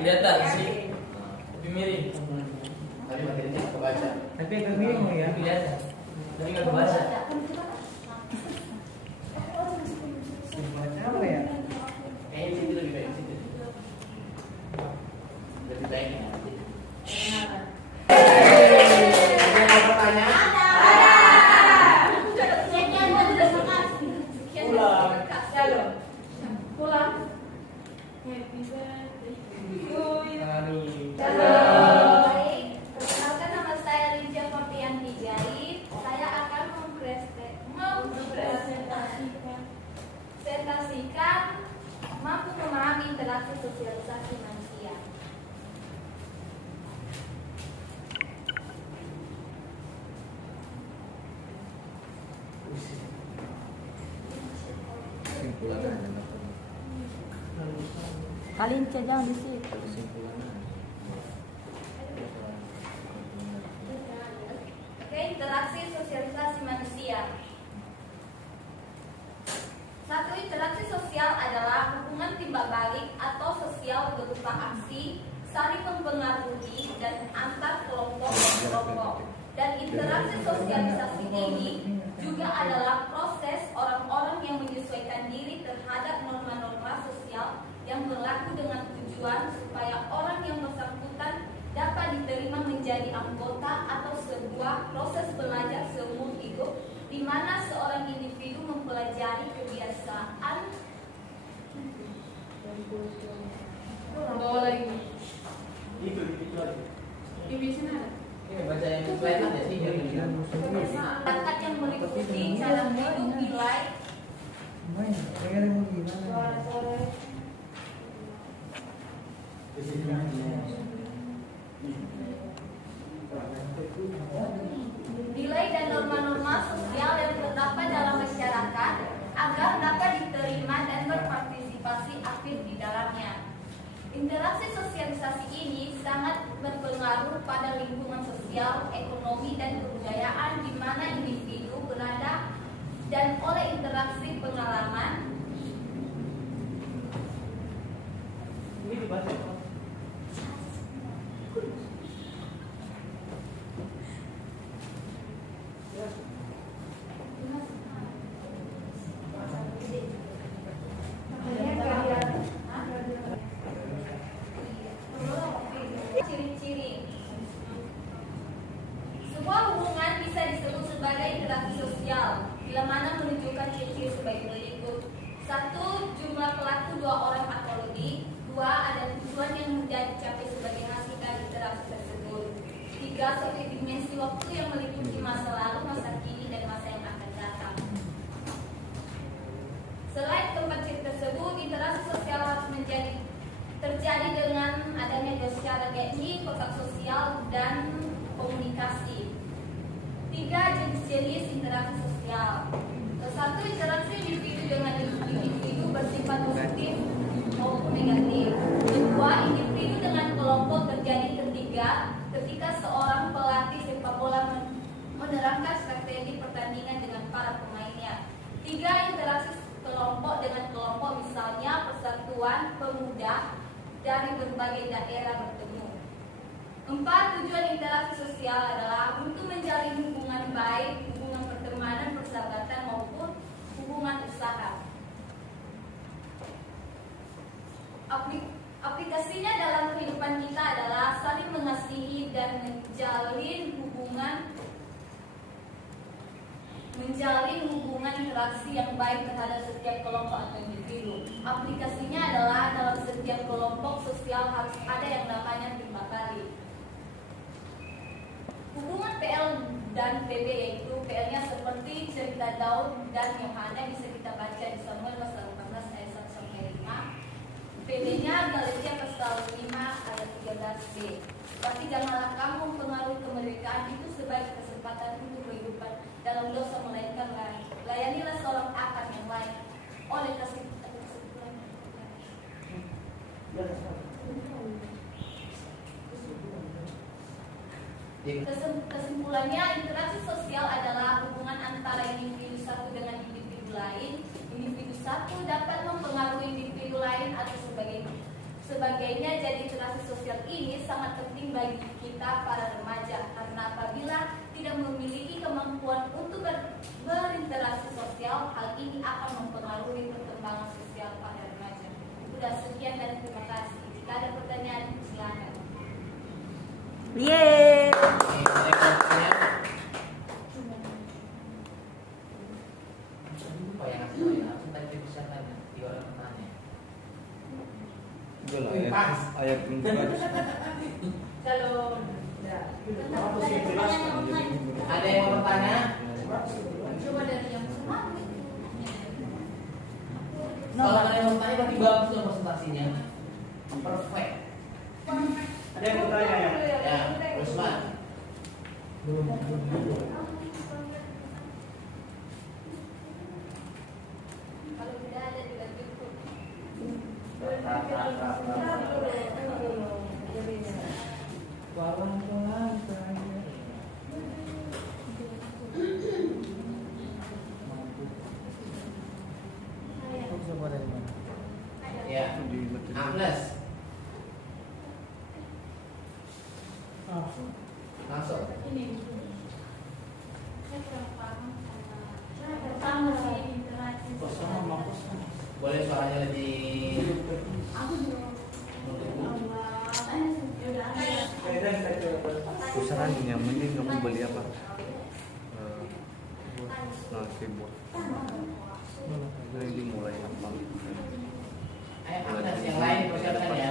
kelihatan sih. Tapi miring. Tapi materinya nggak kebaca. Tapi agak bingung ya. Kelihatan. Tapi nggak kebaca. Baca apa ya? Kayaknya situ lebih baik situ. Lebih baik. Ada pertanyaan? Pulang. Baik, perkenalkan nama saya Rinja Fortianti Jait. Saya akan mempresentasikan mampu memahami interaksi sosialisasi manusia. Kalian jangan di situ. Oke, interaksi sosialisasi manusia. Satu, interaksi sosial adalah hubungan timbal balik atau sosial berupa aksi, saling mempengaruhi, dan antar kelompok dan kelompok. Dan interaksi sosialisasi ini juga adalah proses orang-orang yang menyesuaikan diri terhadap norma-norma sosial yang berlaku dengan tujuan supaya orang yang bersangkutan dapat diterima menjadi anggota atau sebuah proses belajar seumur hidup di mana seorang individu mempelajari kebiasaan Bawa lagi. Itu lagi. Di sini ada. Ini baca yang slide aja sih biar bisa. masyarakat yang meliputi cara hidup nilai nilai dan norma-norma sosial yang terdapat dalam masyarakat agar dapat diterima dan berpartisipasi aktif di dalamnya. Interaksi sosialisasi ini sangat berpengaruh pada lingkungan sosial, ekonomi, dan kebudayaan di mana individu berada dan oleh interaksi pengalaman Ini dibaca. ciri-ciri. Sebuah hubungan bisa disebut sebagai interaksi sosial bila mana menunjukkan ciri-ciri sebagai berikut. 1. Jumlah pelaku 2 orang atau lebih. 2. Ada tujuan yang mudah dicapai sebagai hasil dari interaksi tersebut. 3. Suatu dimensi waktu yang meliputi masa lalu, masa kini, dan masa yang akan datang. Selain keempat ciri tersebut, interaksi sosial harus terjadi dengan adanya sosialisasi, kontak sosial, dan komunikasi. 3. Jenis-jenis interaksi sosial. 1. Interaksi individu dengan individu bersifat positif maupun negatif. 2. Individu dengan kelompok terjadi ketika seorang pelatih sepak bola menerangkan strategi pertandingan dengan para pemainnya. 3. Interaksi kelompok dengan kelompok, misalnya persatuan pemuda dari berbagai daerah bertemu. 4. Tujuan interaksi sosial adalah untuk menjalin hubungan baik, hubungan pertemanan, persahabatan, maupun hubungan usaha. Aplikasinya dalam kehidupan kita adalah saling mengasihi dan menjalin hubungan interaksi yang baik terhadap setiap kelompok atau individu. Aplikasinya adalah dalam setiap kelompok sosial harus ada yang namanya timbal balik. Hubungan PL dan PB, yaitu PL-nya seperti cerita Daud dan Yohana, bisa kita baca di Samuel pasal 18 ayat 1 sampai 5. PB-nya Galatia pasal 5 ayat 13b. Tapi janganlah kamu mempengaruhi kemerdekaan itu sebagai kesempatan untuk kehidupan dalam dosa, melainkan layanilah seorang akan yang lain oleh kasih. Kesimpulannya, interaksi sosial adalah hubungan antara individu satu dengan individu lain. Individu satu dapat mempengaruhi individu lain atau sebagainya. Jadi interaksi sosial ini sangat penting bagi kita para remaja, karena apabila tidak memiliki kemampuan untuk berinteraksi sosial, hal ini akan mempengaruhi perkembangan sosial pada remaja. Sudah sekian dan terima kasih. Jika ada pertanyaan, silakan. Yeay. Oke, ada yang mau bertanya? Lupa yang ngasih tahu ya, langsung tadi bisa tanya di orang bertanya. Udah lah, Wih, pas. ayat belum bagus. Kalau Ada yang mau bertanya? coba dari yang semangat. Kalau ada yang mau bertanya berarti bagus dong presentasinya. Perfect. Ada yang bertanya ya? Ya, Usman. Kalau tidak ada juga cukup. Pelan-pelan saja. Kau coba dari mana? Ya, Agnes. Langsung. Ini saya kurang paham sama pertama sih interaksi sosial. Boleh suaranya lebih Aku juga Aku saranin yang mending kamu beli apa? Nasi buat. Jadi dimulai apa? Ayo Agnes yang lain persiapkan ya.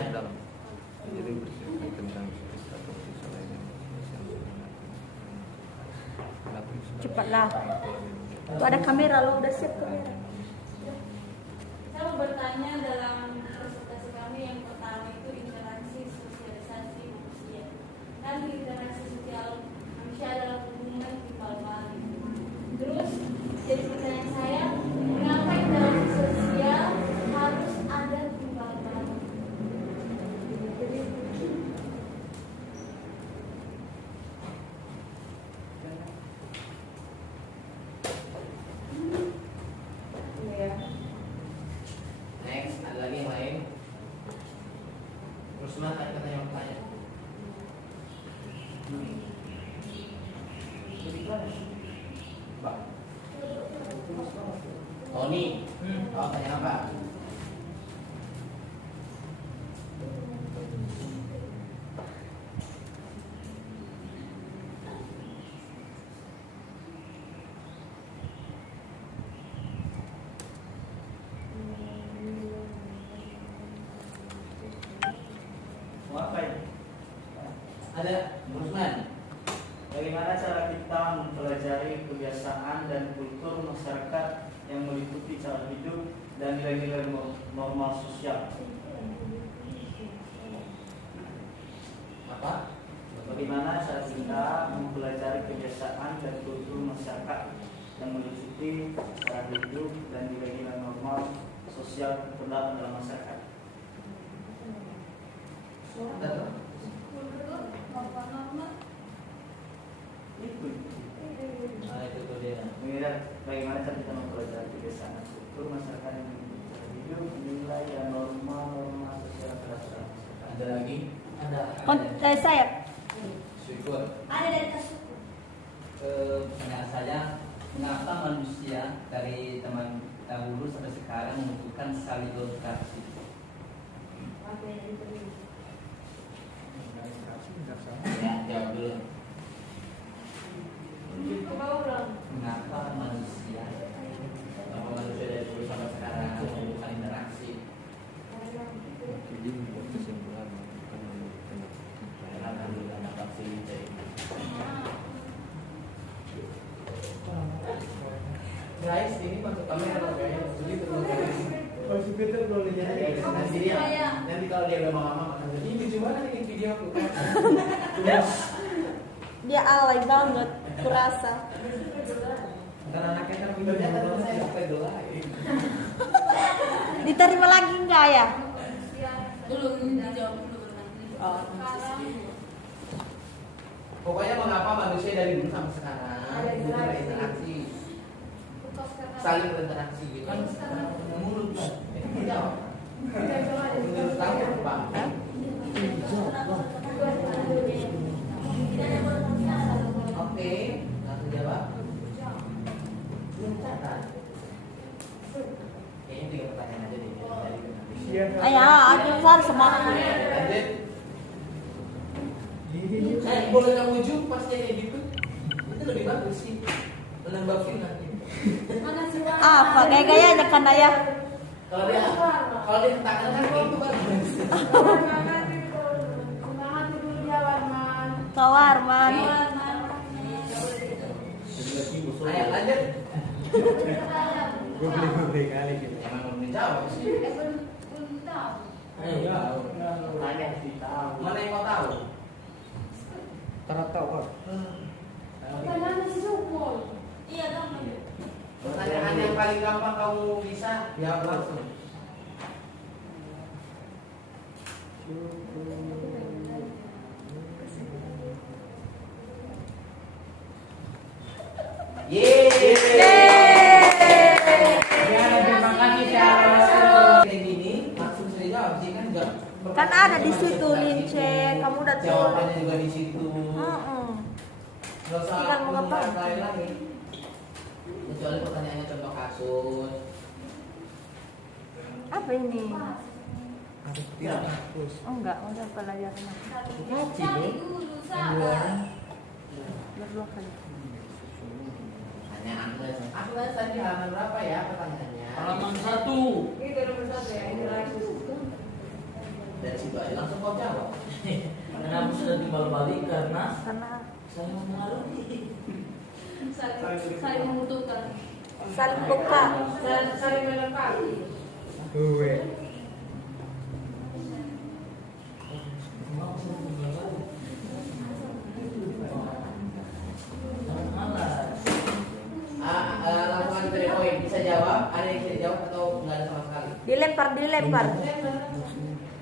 Jadi bersiap tentang atau sisa lainnya. Cepatlah. Tuh ada kamera, lo udah siap kamera. Saya mau bertanya dalam presentasi kami yang pertama itu interaksi sosialisasi manusia. Dan interaksi sosial manusia adalah hubungan timbal balik. Terus jadi pertanyaan saya, mengapa interaksi sosial harus ada timbal balik? Next, ada lagi yang lain? Usman, ada katanya yang bertanya. Pak. Tony, kau tanya apa? Mau apa ini? Ada, Usman. Bagaimana cara kita mempelajari kebiasaan dan kultur masyarakat yang meliputi cara hidup dan nilai-nilai normal sosial? Apa? Bagaimana cara kita mempelajari kebiasaan dan kultur masyarakat yang meliputi cara hidup dan nilai-nilai normal sosial terdapat dalam masyarakat? Ada tuh. Kultur, norma-norma. Itu. Nah, itu tuh dia. Mengingat bagaimana cara kita mempelajari kebiasaan kultur masyarakat yang meliputi cara hidup, nilai dan norma sosial terdapat dalam masyarakat. Ada lagi? Ada. Saya. Syukur. Ada dari Kasuku. Pertanyaan saya, mengapa manusia dari zaman dahulu sampai sekarang membutuhkan saling berinteraksi? Ya, jawab dulu. Mengapa manusia Apa manusia dari dulu sampai sekarang membutuhkan interaksi? Jadi membuat kesimpulan bukan menentukan. Karena dulu anak bangsa ini. Guys, ini masuk kamera guys. Jadi perlu guys. Masih Peter boleh jadi. Nanti dia, nanti kalau dia udah lama-lama akan jadi ini gimana nih videoku kan? Dia alay banget, kurasa. Karena anaknya kan Videonya tadi saya pegel lagi. Diterima lagi enggak ya? Belum dijawab dulu nanti. Oh. Pokoknya mengapa manusia dari dulu sampai sekarang butuh berinteraksi, saling berinteraksi gitu kan? Menurut kan? Jawab. Menurut kamu, Pak. besar sama aku. Lanjut. Boleh kamu ujuk pasnya kayak gitu. Itu lebih bagus sih. Menambah feel nanti. Apa gaya-gayanya kan ayah? Kalau dia ketakan kan itu bagus. Tawar man. Ayo lanjut. Gue kali gitu. Emang belum dijawab sih. Ayo. Tanya sih tahu. Mana yang kau tahu? Tahu kok. Iya dong. Pertanyaan yang paling gampang kamu bisa jawab langsung. Kayak gini langsung saya jawab sih kan enggak. Kan ada di situ Lince, kamu udah tahu. Jawabannya juga di situ. Nggak usah Tinggal mau apa? lagi. Kecuali pertanyaannya contoh kasus. Apa ini? Tidak hapus. Oh enggak, udah pelajaran. Cari dulu sabar. Berdua kali. Hanya Agnes. Agnes tadi halaman berapa ya pertanyaannya? Halaman 1. Dari situ aja langsung kau jawab. Kenapa sudah timbal balik? Karena Karena saya mempengaruhi. Saling membutuhkan. saling buka. Saling melengkapi. Gue. Langsung aja dari poin. Bisa jawab? Ada yang bisa jawab atau nggak ada sama sekali? Dilempar.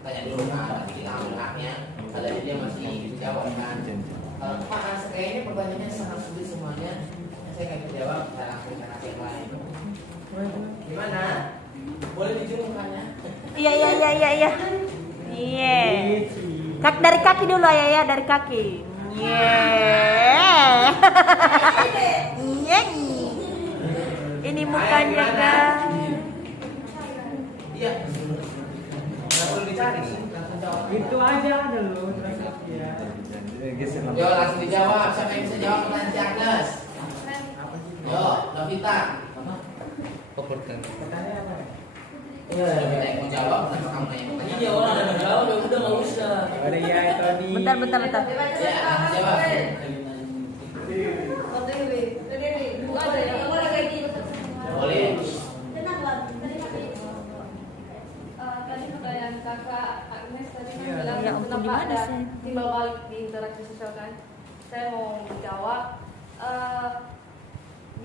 Tanya dulu kan, nanti haknya. Ada dia masih bisa jawab kan? Pak, kayaknya pertanyaannya sangat sulit semuanya. Saya nggak bisa jawab. Saya langsung ke yang lain. Gimana? Boleh dijum mukanya? Iya. Iya. Dari kaki dulu ya, dari kaki. Iya. Ini mukanya guys. Iya. Nggak perlu dicari sih, langsung jawab. Itu aja ada loh ya. Yo langsung dijawab. Siapa yang bisa jawab pertanyaan si Agnes? Yo, Novita. Pertanyaan apa? Novita yang mau jawab, kenapa kamu nanya pertanyaan? Iya, orang ada yang jawab, ya udah nggak usah. Ada ya tadi. Bentar. Ya, jawab. Boleh. Tadi pertanyaan kakak Agnes tadi kan Iya. bilang Ya ampun, kenapa gimana ada sih? timbal balik di interaksi sosial kan? Saya mau jawab.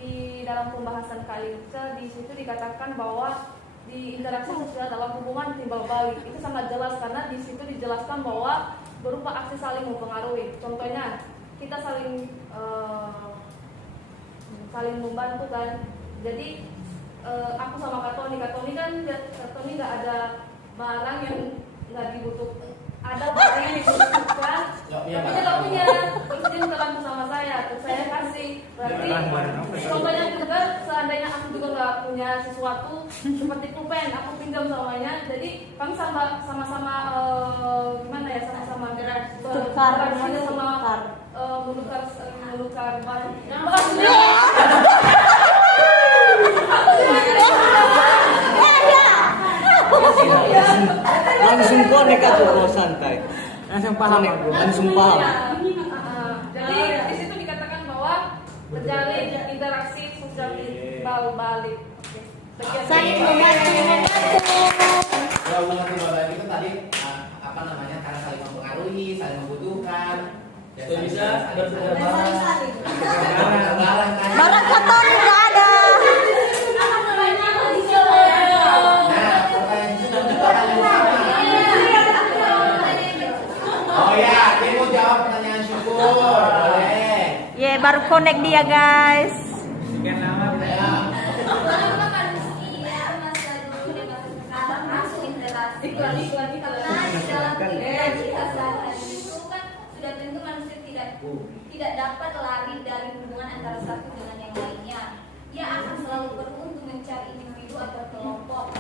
Di dalam pembahasan KLINCE di situ dikatakan bahwa di interaksi sosial dalam hubungan timbal balik itu sangat jelas karena di situ dijelaskan bahwa berupa aksi saling mempengaruhi. Contohnya kita saling membantu kan. Jadi aku sama Kak Tony kan Kak Tony nggak ada barang yang nggak dibutuhkan, ada barang yang dibutuhkan tapi dia nggak punya, terus dia minta bantu sama saya, terus saya kasih. Berarti contohnya juga seandainya aku juga nggak punya sesuatu seperti pulpen, aku pinjam samanya, jadi kami sama-sama gimana ya, sama-sama Tukar. menukar barang. Langsung connect aku kalau santai. Langsung paham aku. Langsung paham. Jadi di situ dikatakan bahwa terjalin interaksi sosial timbal balik. Saling membantu. Ya, hubungan timbal balik itu tadi apa namanya? Karena saling mempengaruhi, saling membutuhkan. Ya, Itu bisa saling- bersaling. Barang kan? Barang kotor nggak ada. Nah, pertanyaan itu juga hal yang sama. Oh ya, dia mau jawab pertanyaan syukur. Boleh. Ye, baru connect dia guys. Sekian lama kita. Ayo. Kenapa manusia masa dulu dan masa sekarang masuk interaksi? Karena di dalam interaksi sehari-hari itu kan sudah tentu manusia tidak dapat lari dari hubungan antara satu dengan yang lainnya. Ia akan selalu perlu mencari individu atau kelompok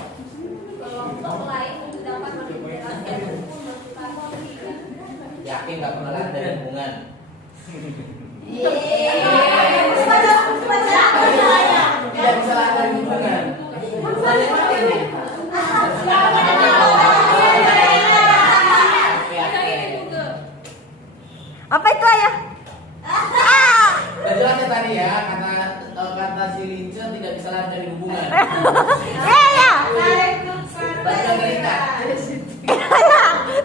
lain untuk dapat berinteraksi laki-laki nggak pernah lari dari hubungan. Tidak bisa lari dari hubungan. Tanya mati nih. Apa itu ayah? Udah jelas ya tadi ya, kata si Lince tidak bisa lari dari hubungan. Ya. Baca cerita.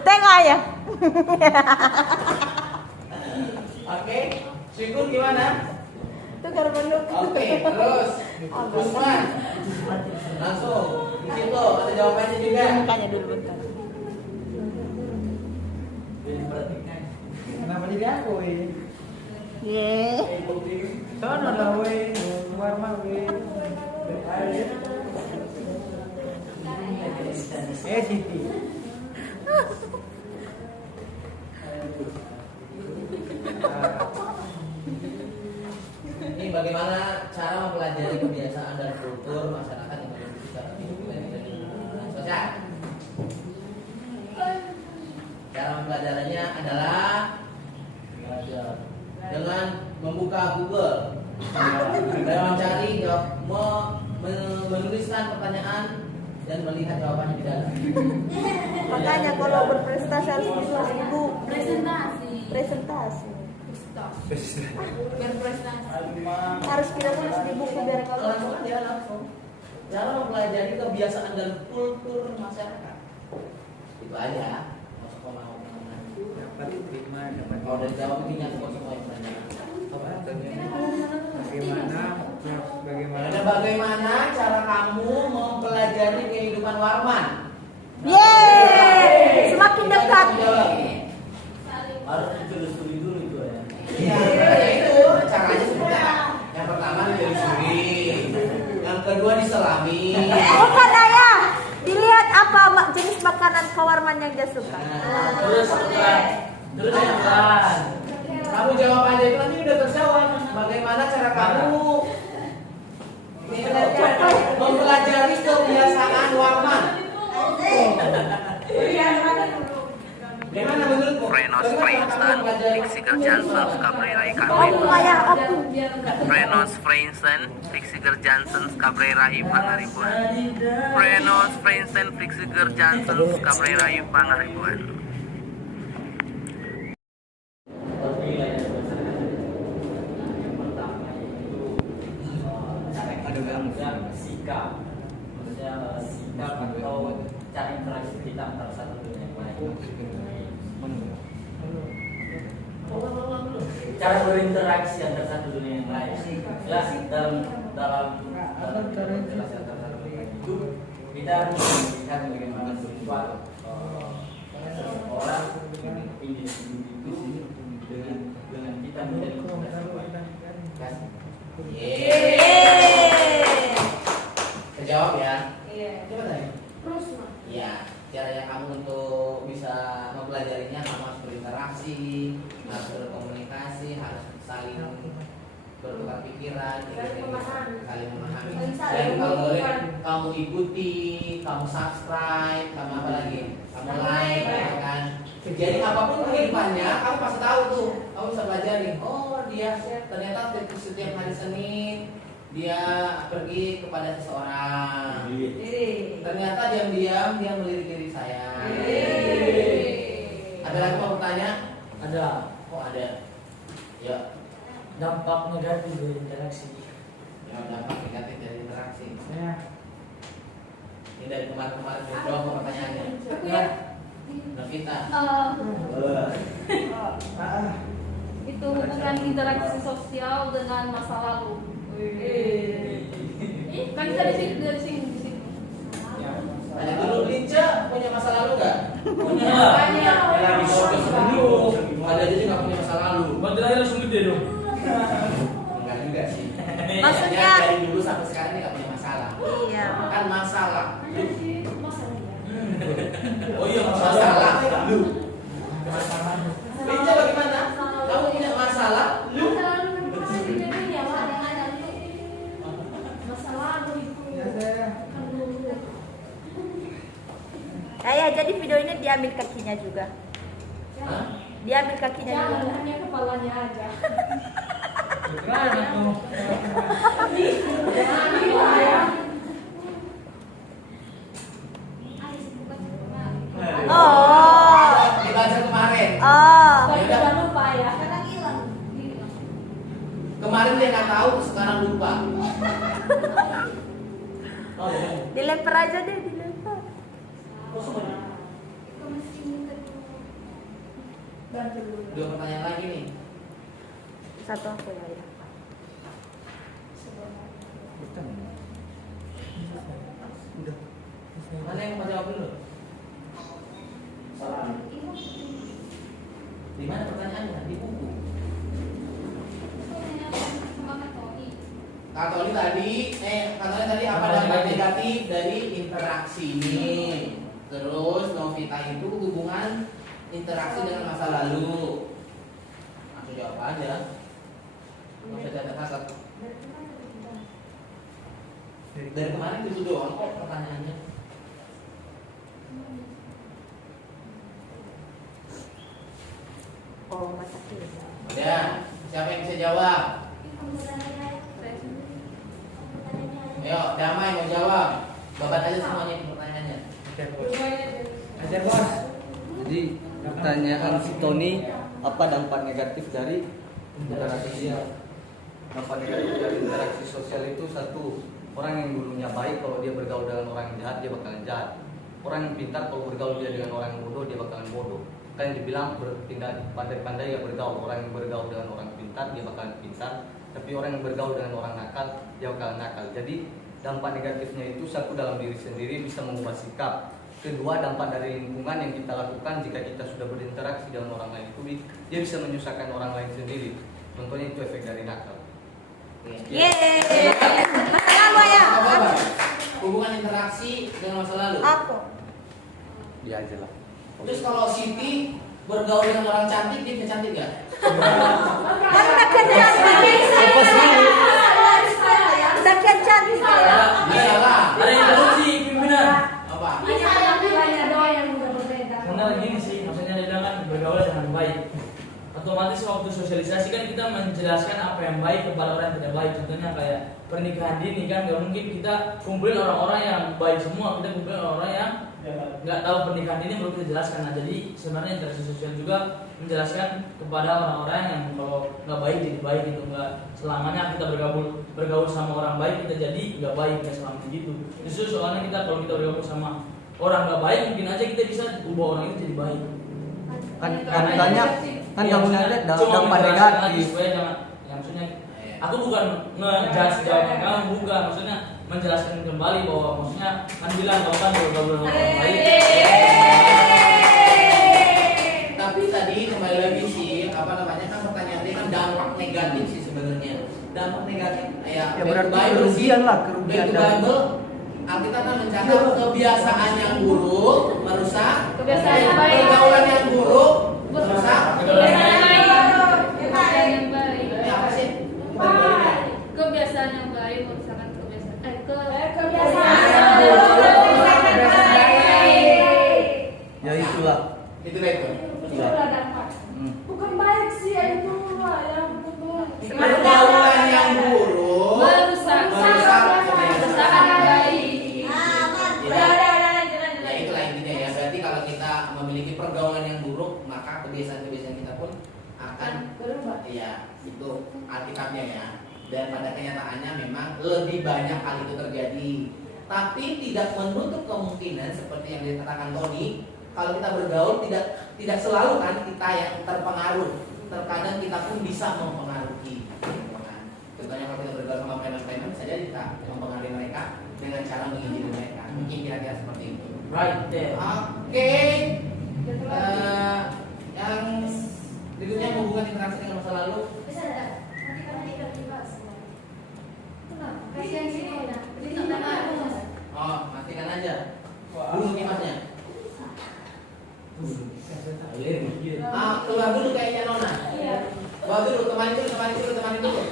Tengok ayah. Oke, Syukur gimana? Itu karena Oke, terus Usman langsung di situ ada jawabannya juga. Tanya dulu bentar. Kenapa jadi aku Ye. Sono lah warma Siti. Ini bagaimana cara mempelajari kebiasaan dan kultur masyarakat yang memiliki cara hidup dan sosial. Cara mempelajarinya adalah dengan membuka Google, mencari menuliskan pertanyaan dan melihat jawabannya di dalam. Makanya kalau berprestasi harus ditulis di buku. Presentasi. Harus kita tulis di buku biar Langsung kalau aja langsung. Cara mempelajari kebiasaan dan kultur masyarakat. Itu aja. Masuk pemahaman. Dapat terima, dapat Kalau dari jawab ini nyatu semua yang tanya. Bagaimana cara kamu mempelajari kehidupan Warman? Yeay, semakin dekat. Harus ditelusuri dulu itu ya. Iya, itu caranya sebenarnya. Yang pertama ditelusuri, yang kedua diselami. Bukan ayah. Dilihat apa jenis makanan kawarman yang dia suka. Terus yang kan. Kamu jawab aja itu nanti udah terjawab. Bagaimana cara kamu mempelajari kebiasaan Warman? Gimana menurutmu? Frenos Freinsen, Fixiger Jansen, Cabrera Opung ayah, opung. Frenos Freinsen, Fixiger Jansen, Cabrera Pangaribuan. Frenos Freinsen, Fixiger Jansen, Cabrera Pangaribuan. Sikap, maksudnya sikap atau cara interaksi kita antara satu dengan yang lain. Cara berinteraksi antara satu dengan yang lain. Ya, dalam interaksi antara satu dengan itu kita harus melihat bagaimana sifat seseorang individu itu dengan kita menjadi komunikasi. Terjawab ya. Iya. Coba tanya. Terus mah. Iya, caranya kamu untuk bisa mempelajarinya kamu harus berinteraksi, harus berkomunikasi, harus saling bertukar pikiran, Saling memahami. saling memahami. Saling Dan kalau boleh membutuhkan. kamu ikuti, kamu subscribe, kamu apa lagi? Kamu like, ya kan? Jadi apapun kehidupannya, kamu pasti tahu tuh. Kamu bisa pelajari. Oh dia ternyata setiap hari Senin dia pergi kepada seseorang. Ternyata diam-diam dia melirik diri saya. Ada lagi mau bertanya? Ada. Oh ada. Ya. Dampak negatif dari interaksi. Ya dampak negatif dari interaksi. Ya. Ini dari kemarin-kemarin jawab pertanyaannya. Aku ya. Novita. Itu hubungan interaksi sosial dengan masa lalu. Kan bisa dari sini. Tanya dulu, Linca punya masa lalu nggak? Punya. Banyak. Ada jadi nggak punya masa lalu. Baterainya langsung gede dong. Enggak juga sih. Maksudnya dari dulu sampai sekarang ini nggak punya masalah. iya. Kan masalah. Oh iya Masalah. Lu. Linca bagaimana? Kamu punya masalah? Lu. Ayah, jadi video ini diambil kakinya juga. Hah? Dia ambil kakinya Jangan dulu. hanya kepalanya aja. Gimana tuh? Oh. Dibaca kemarin. Oh. Jangan lupa ya. Kadang hilang. Kemarin dia nggak tahu, sekarang lupa. Dilempar aja deh, dilempar. Bantu dulu. Dua pertanyaan lagi nih. Satu aku ya. Mana yang mau jawab dulu? Salah. Di mana pertanyaannya? Di buku. Katoli tadi apa dampak negatif dari interaksi ini? Terus Novita itu hubungan interaksi dengan masa lalu. Langsung jawab aja. Nggak usah catat-catat. Dari kemarin itu doang kok pertanyaannya. Oh, masa kiri. Udah, siapa yang bisa jawab? Ayo, Damai mau jawab. Babat aja semuanya pertanyaannya. Ajar bos. Jadi pertanyaan si Tony, apa dampak negatif dari interaksi sosial? Dampak negatif dari interaksi sosial itu satu, orang yang dulunya baik kalau dia bergaul dengan orang yang jahat dia bakalan jahat. Orang yang pintar kalau bergaul dia dengan orang yang bodoh dia bakalan bodoh. Kan yang dibilang berpindah pandai-pandai ya bergaul. Orang yang bergaul dengan orang pintar dia bakalan pintar, tapi orang yang bergaul dengan orang nakal dia bakalan nakal. Jadi dampak negatifnya itu satu, dalam diri sendiri bisa mengubah sikap. Kedua, dampak dari lingkungan yang kita lakukan jika kita sudah berinteraksi dengan orang lain itu dia bisa menyusahkan orang lain sendiri. Contohnya itu efek dari nakal. Yeay. Masa lalu ya. Apa? Hubungan interaksi dengan masa lalu. Aku. Dia aja lah. Terus kalau Siti bergaul dengan orang cantik, dia cantik gak? Kan udah cantik. Udah cantik. Bisa lah. Ada yang korupsi pimpinan. Apa? Hanya ada pilihannya doang yang udah berbeda. Karena gini sih, maksudnya dia bilang kan bergaul dengan baik. Otomatis waktu sosialisasi kan kita menjelaskan apa yang baik kepada orang yang tidak baik. Contohnya kayak pernikahan dini kan, nggak mungkin kita kumpulin orang-orang yang baik semua, kita kumpulin orang-orang yang nggak tahu pernikahan dini baru kita jelaskan. Nah, jadi sebenarnya interaksi sosial juga menjelaskan kepada orang-orang yang kalau nggak baik jadi baik gitu. Nggak selamanya kita bergaul sama orang baik kita jadi nggak baik, nggak selamanya gitu. Justru soalnya kita kalau kita bergaul sama orang nggak baik mungkin aja kita bisa ubah orang itu jadi baik. Kan tanya kan Iya, kamu maksudnya lihat cuma dampak menjelaskan lagi negatif. supaya jangan, ya maksudnya aku bukan ngejudge jawaban kamu, bukan, maksudnya menjelaskan kembali bahwa maksudnya kan bilang kamu kan bergaul dengan orang baik. Tapi tadi kembali lagi sih, apa namanya kan pertanyaan dia kan dampak negatif sih sebenarnya. Dampak negatif Ya, back berarti to Bible kerugian sih. lah, kerugian Back to dari- Bible, Alkitab kan mencatat kebiasaan yang buruk merusak Kebiasaan yang baik. pergaulan yang buruk merusak Kebiasaan yang baik. Kebiasaan yang baik. ini apa sih? Kebiasaan yang baik merupakan kebiasaan. Ya itulah. Itu baik tuh. Bukan baik sih itu yang betul. Pergaulan yang buruk Merusak kebiasaan yang baik. Ya itulah intinya ya. Berarti kalau kita memiliki pergaulan yang buruk, maka kebiasaan-kebiasaan kita pun akan Berubah. ya itu Alkitabnya ya. Dan pada kenyataannya memang lebih banyak hal itu terjadi. Tapi tidak menutup kemungkinan seperti yang dikatakan Tony, kalau kita bergaul tidak selalu kan kita yang terpengaruh. Terkadang kita pun bisa mempengaruhi. Contohnya kalau kita bergaul sama preman-preman, bisa jadi kita mempengaruhi mereka dengan cara mengizinkan mereka. Mungkin kira-kira seperti itu. Right there. Oke. Yang berikutnya hubungan interaksi dengan masa lalu. Oh, matikan aja. Dulu kimasnya. Keluar dulu kayaknya Nona. Bawa dulu, temani dulu.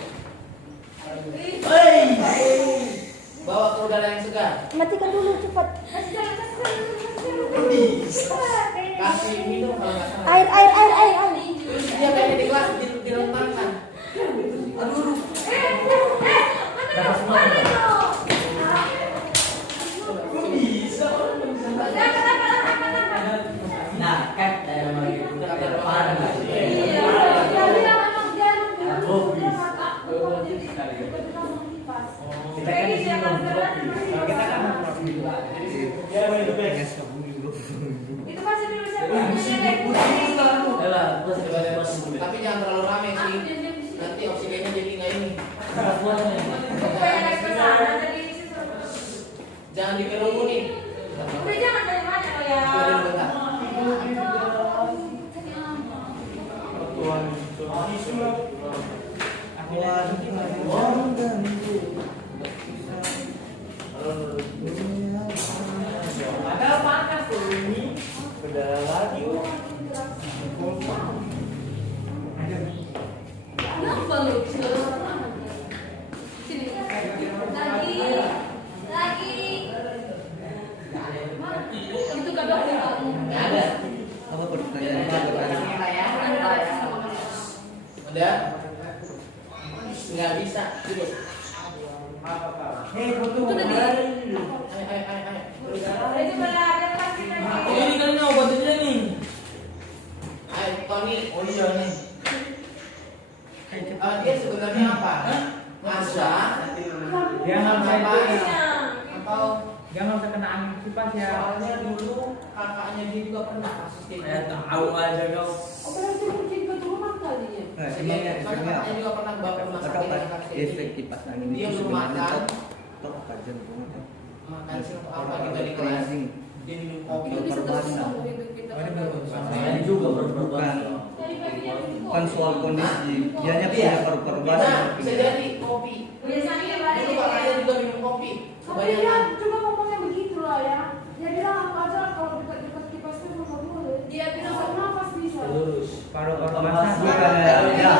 Bawa ke udara yang segar. Matikan dulu cepat. Kasih minum kalau nggak salah. Air. Terus dia kayak di kelas direntangkan. Aduh. Dapat semua. Kok bisa? Nah, kan kita depan Itu masih dulu siapa? Tapi jangan terlalu ramai sih. Nanti oksigennya jadi nggak ini. Jangan dikerumunin. Udah jangan banyak-banyak lo ya. Ada panas tuh ini. Udah lagi. Kenapa lu? Sini. Lagi. Itu kadang Nggak ada. Apa pertanyaan? Udah. Nggak bisa. Duduk. Foto. Ayo. Oh, ini kan ini obatnya nih. Ayo, Tony. Oh iya nih. Dia sebenarnya apa? Masa? Dia nggak bisa itu. Atau Dia nggak bisa kena angin kipas ya. soalnya dulu kakaknya dia juga pernah kasus kayak Saya gitu. tahu aja kau. Nah, Soalnya sebenarnya kakaknya juga pernah bawa ke rumah apa sakit yang kasus kayak efek gitu. kipas angin Dia itu belum sebenarnya makan. top kajian rumah. Makan sirup apa kita di kelas? Dia minum kopi. Saya juga berkorban. Bukan soal kondisi, dianya punya paru-paru Nah, basah. bisa jadi kopi. Biasanya Dulu kakaknya juga minum kopi. Kebanyakan. juga ngomongnya begitu lah ya. Dia bilang apa aja kalau dekat-dekat kipas itu nggak boleh. Dia bilang Sesak nafas bisa. Lurus. Paru-paru basah. Bukan ya. Yaudah.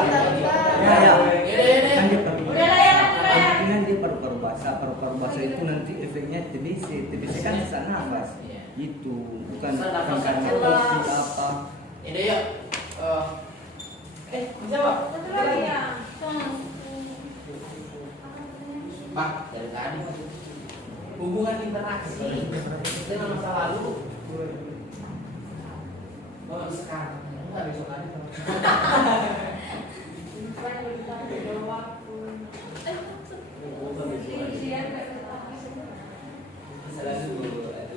Kan dia paru- Udah lah ya, udah ya. Kemungkinan dia paru-paru basah. Paru-paru basah itu nanti efeknya TBC. TBC kan sesak nafas. Iya. Itu bukan Sesak nafas karena jelas. kopi apa. Yaudah yuk. Bisa Pak? Satu lagi ya. Pak, dari tadi hubungan interaksi dengan masa lalu. Oh, sekarang enggak besok aja.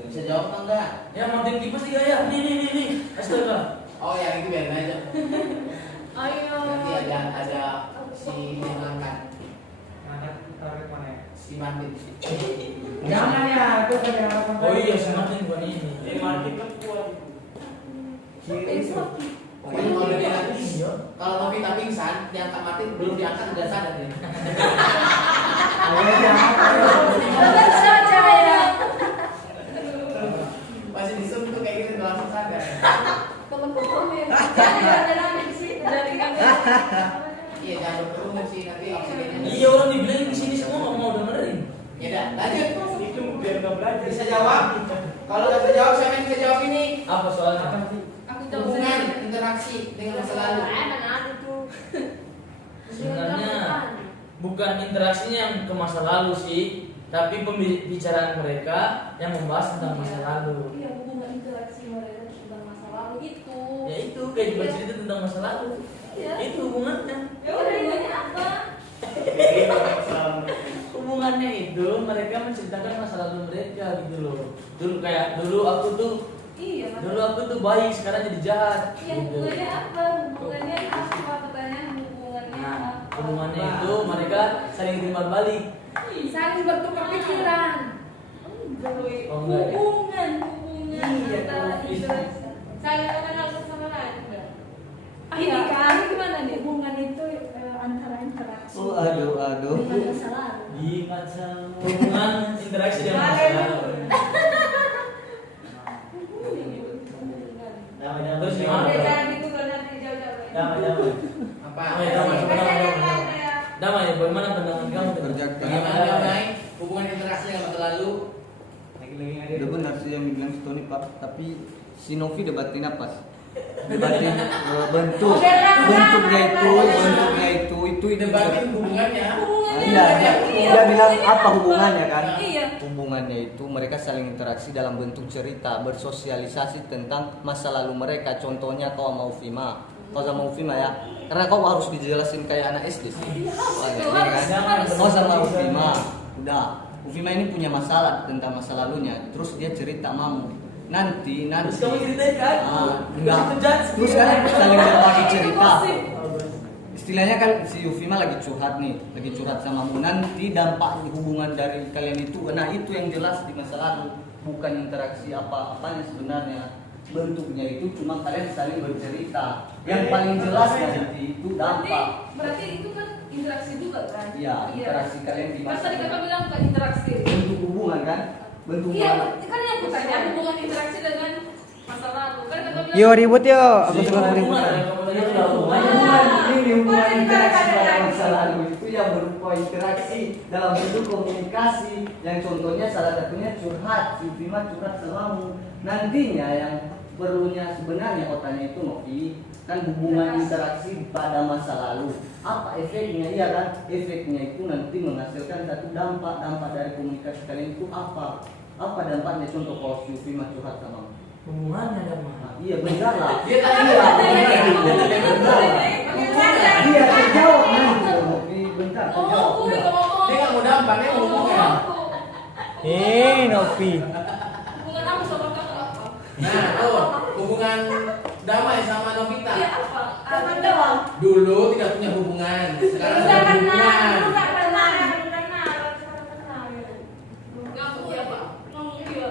Bisa jawab atau enggak? Ya matiin kipas sih ya. Nih. Astaga. Oh ya itu biarin aja. Ayo. Nanti ada si yang angkat, Tarik mana ya? si Martin. Jangan ya, itu ada harapan. Oh iya, semakin bukan ini. Martin kan kuat. Pokoknya kalau dia nanti kalau Novita pingsan, diangkat Martin belum diangkat udah sadar dia. Tetap saja ya. Masih disuruh tuh kayak gitu udah langsung sadar. Teman-teman ya. Jadi ada lagi di sini dari kamera. Iya jangan berkerumun sih nanti oksigennya. Iya, orang dibilang di sini semua nggak mau dengerin. Ya udah lanjut. Itu biar nggak belajar. Bisa jawab? Kalau nggak bisa jawab siapa yang bisa jawab ini? Apa soalnya? Aku jawab Hubungan sendiri. interaksi dengan masa lalu. Mana ada tuh. Sebenarnya bukan interaksinya yang ke masa lalu sih, tapi pembicaraan mereka yang membahas tentang masa lalu. Iya, hubungan interaksi mereka tentang masa lalu itu. Ya itu kayak bercerita tentang masa lalu. Iya. Itu hubungannya. Ya udah ini apa? Hubungannya itu mereka menceritakan masa lalu mereka gitu loh. Dulu aku tuh Iya. baik, sekarang jadi jahat. Iya, Gitu. hubungannya apa? Hubungannya apa? Pertanyaan hubungannya Nah, apa? hubungannya itu mereka saling timbal balik. Saling bertukar pikiran. Oh enggak ya? Hubungan Iya, antara kalau interaksi. Saling mengenal satu sama lain. Ini kan gimana nih? hubungan itu antara interaksi Oh aduh. dengan masa lalu. Hubungan interaksi dengan masa lalu. Terus gimana? Oke, Bro? jangan gitu kalau nanti jauh-jauh. Apa? Damai, bagaimana pandangan kamu? Kerjakan. Bagaimana Damai? Hubungan interaksi dengan masa lalu. Lagi-lagi ada. Udah benar sih yang dibilang si Tony Pak, tapi si Novi debatin apa? debatin bentuknya itu Debatin hubungannya. iya dia bilang apa hubungannya kan Iya. hubungannya itu mereka saling interaksi dalam bentuk cerita bersosialisasi tentang masa lalu mereka. Contohnya kau sama Ufima ya, karena kau harus dijelasin kayak anak SD sih. Wah, ini kan kau sama Ufima Ufima ini punya masalah tentang masa lalunya, terus dia cerita mamu nanti Terus kamu ceritain kan? enggak terus kan saling berbagi cerita. Istilahnya kan si Ufima lagi curhat sama mu, nanti dampak hubungan dari kalian itu, nah itu yang jelas di masa lalu, bukan interaksi apa-apanya sebenarnya. Bentuknya itu cuma kalian saling bercerita. Yang paling jelas nanti itu dampak. Berarti itu kan interaksi juga kan? Iya, interaksi kalian di Kan masa tadi lalu. kakak bilang bukan interaksi. Bentuk hubungan kan? Bentuk Iya, hubungan. kan yang aku tanya hubungan interaksi dengan masa lalu. Kan kakak bilang. Yo ribut yo, aku Jadi suka hubungan, ribut. kamu tadi udah hubungan. Ini hubungan interaksi pada masa lalu itu yang berupa interaksi dalam bentuk komunikasi, yang contohnya salah satunya curhat. Si Ufima curhat samamu. Nantinya yang perlunya sebenarnya otaknya itu Novi kan hubungan interaksi pada masa lalu. Apa efeknya? Iya kan? Efeknya itu nanti menghasilkan satu dampak dari komunikasi kalian itu apa? Apa dampaknya? Contoh kalau si Ufima curhat samamu. Hubungannya ada mah. Nah, iya benar lah. Dia tadi Iya terjawab nanti Novi. Bentar terjawab. Udah. dia nggak mau dampak, dia mau hubungan. Novi. Hubungan aku sama kakak apa? Nah, tuh hubungan damai sama Novita. Iya apa? Apa doang? Dulu tidak punya hubungan, sekarang ada hubungan. Kamu siapa? Kamu dia.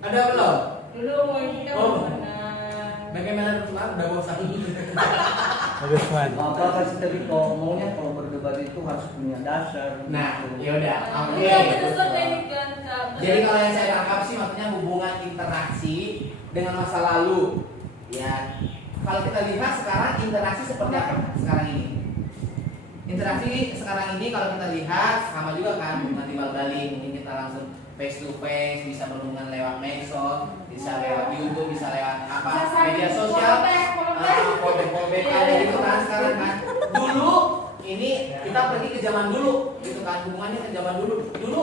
Ada belum? Belum kita Oh. hubungan. Bagaimana teman? Udah bosan. Apa sih tadi kalau maunya kalau berdebat itu harus punya dasar. Nah, ya udah. Oke. Iya, kita selesai nih kan. Kak. Jadi kalau yang saya tangkap sih maksudnya hubungan interaksi dengan masa lalu. Ya, kalau kita lihat sekarang interaksi seperti apa sekarang ini? Interaksi sekarang ini kalau kita lihat sama juga kan, nanti balik mungkin kita langsung face to face, bisa berhubungan lewat medsos, bisa lewat YouTube, bisa lewat apa media sosial, callback ada gitu kan sekarang kan. Dulu ini kita pergi ke zaman dulu, gitu kan hubungannya ke zaman dulu. Dulu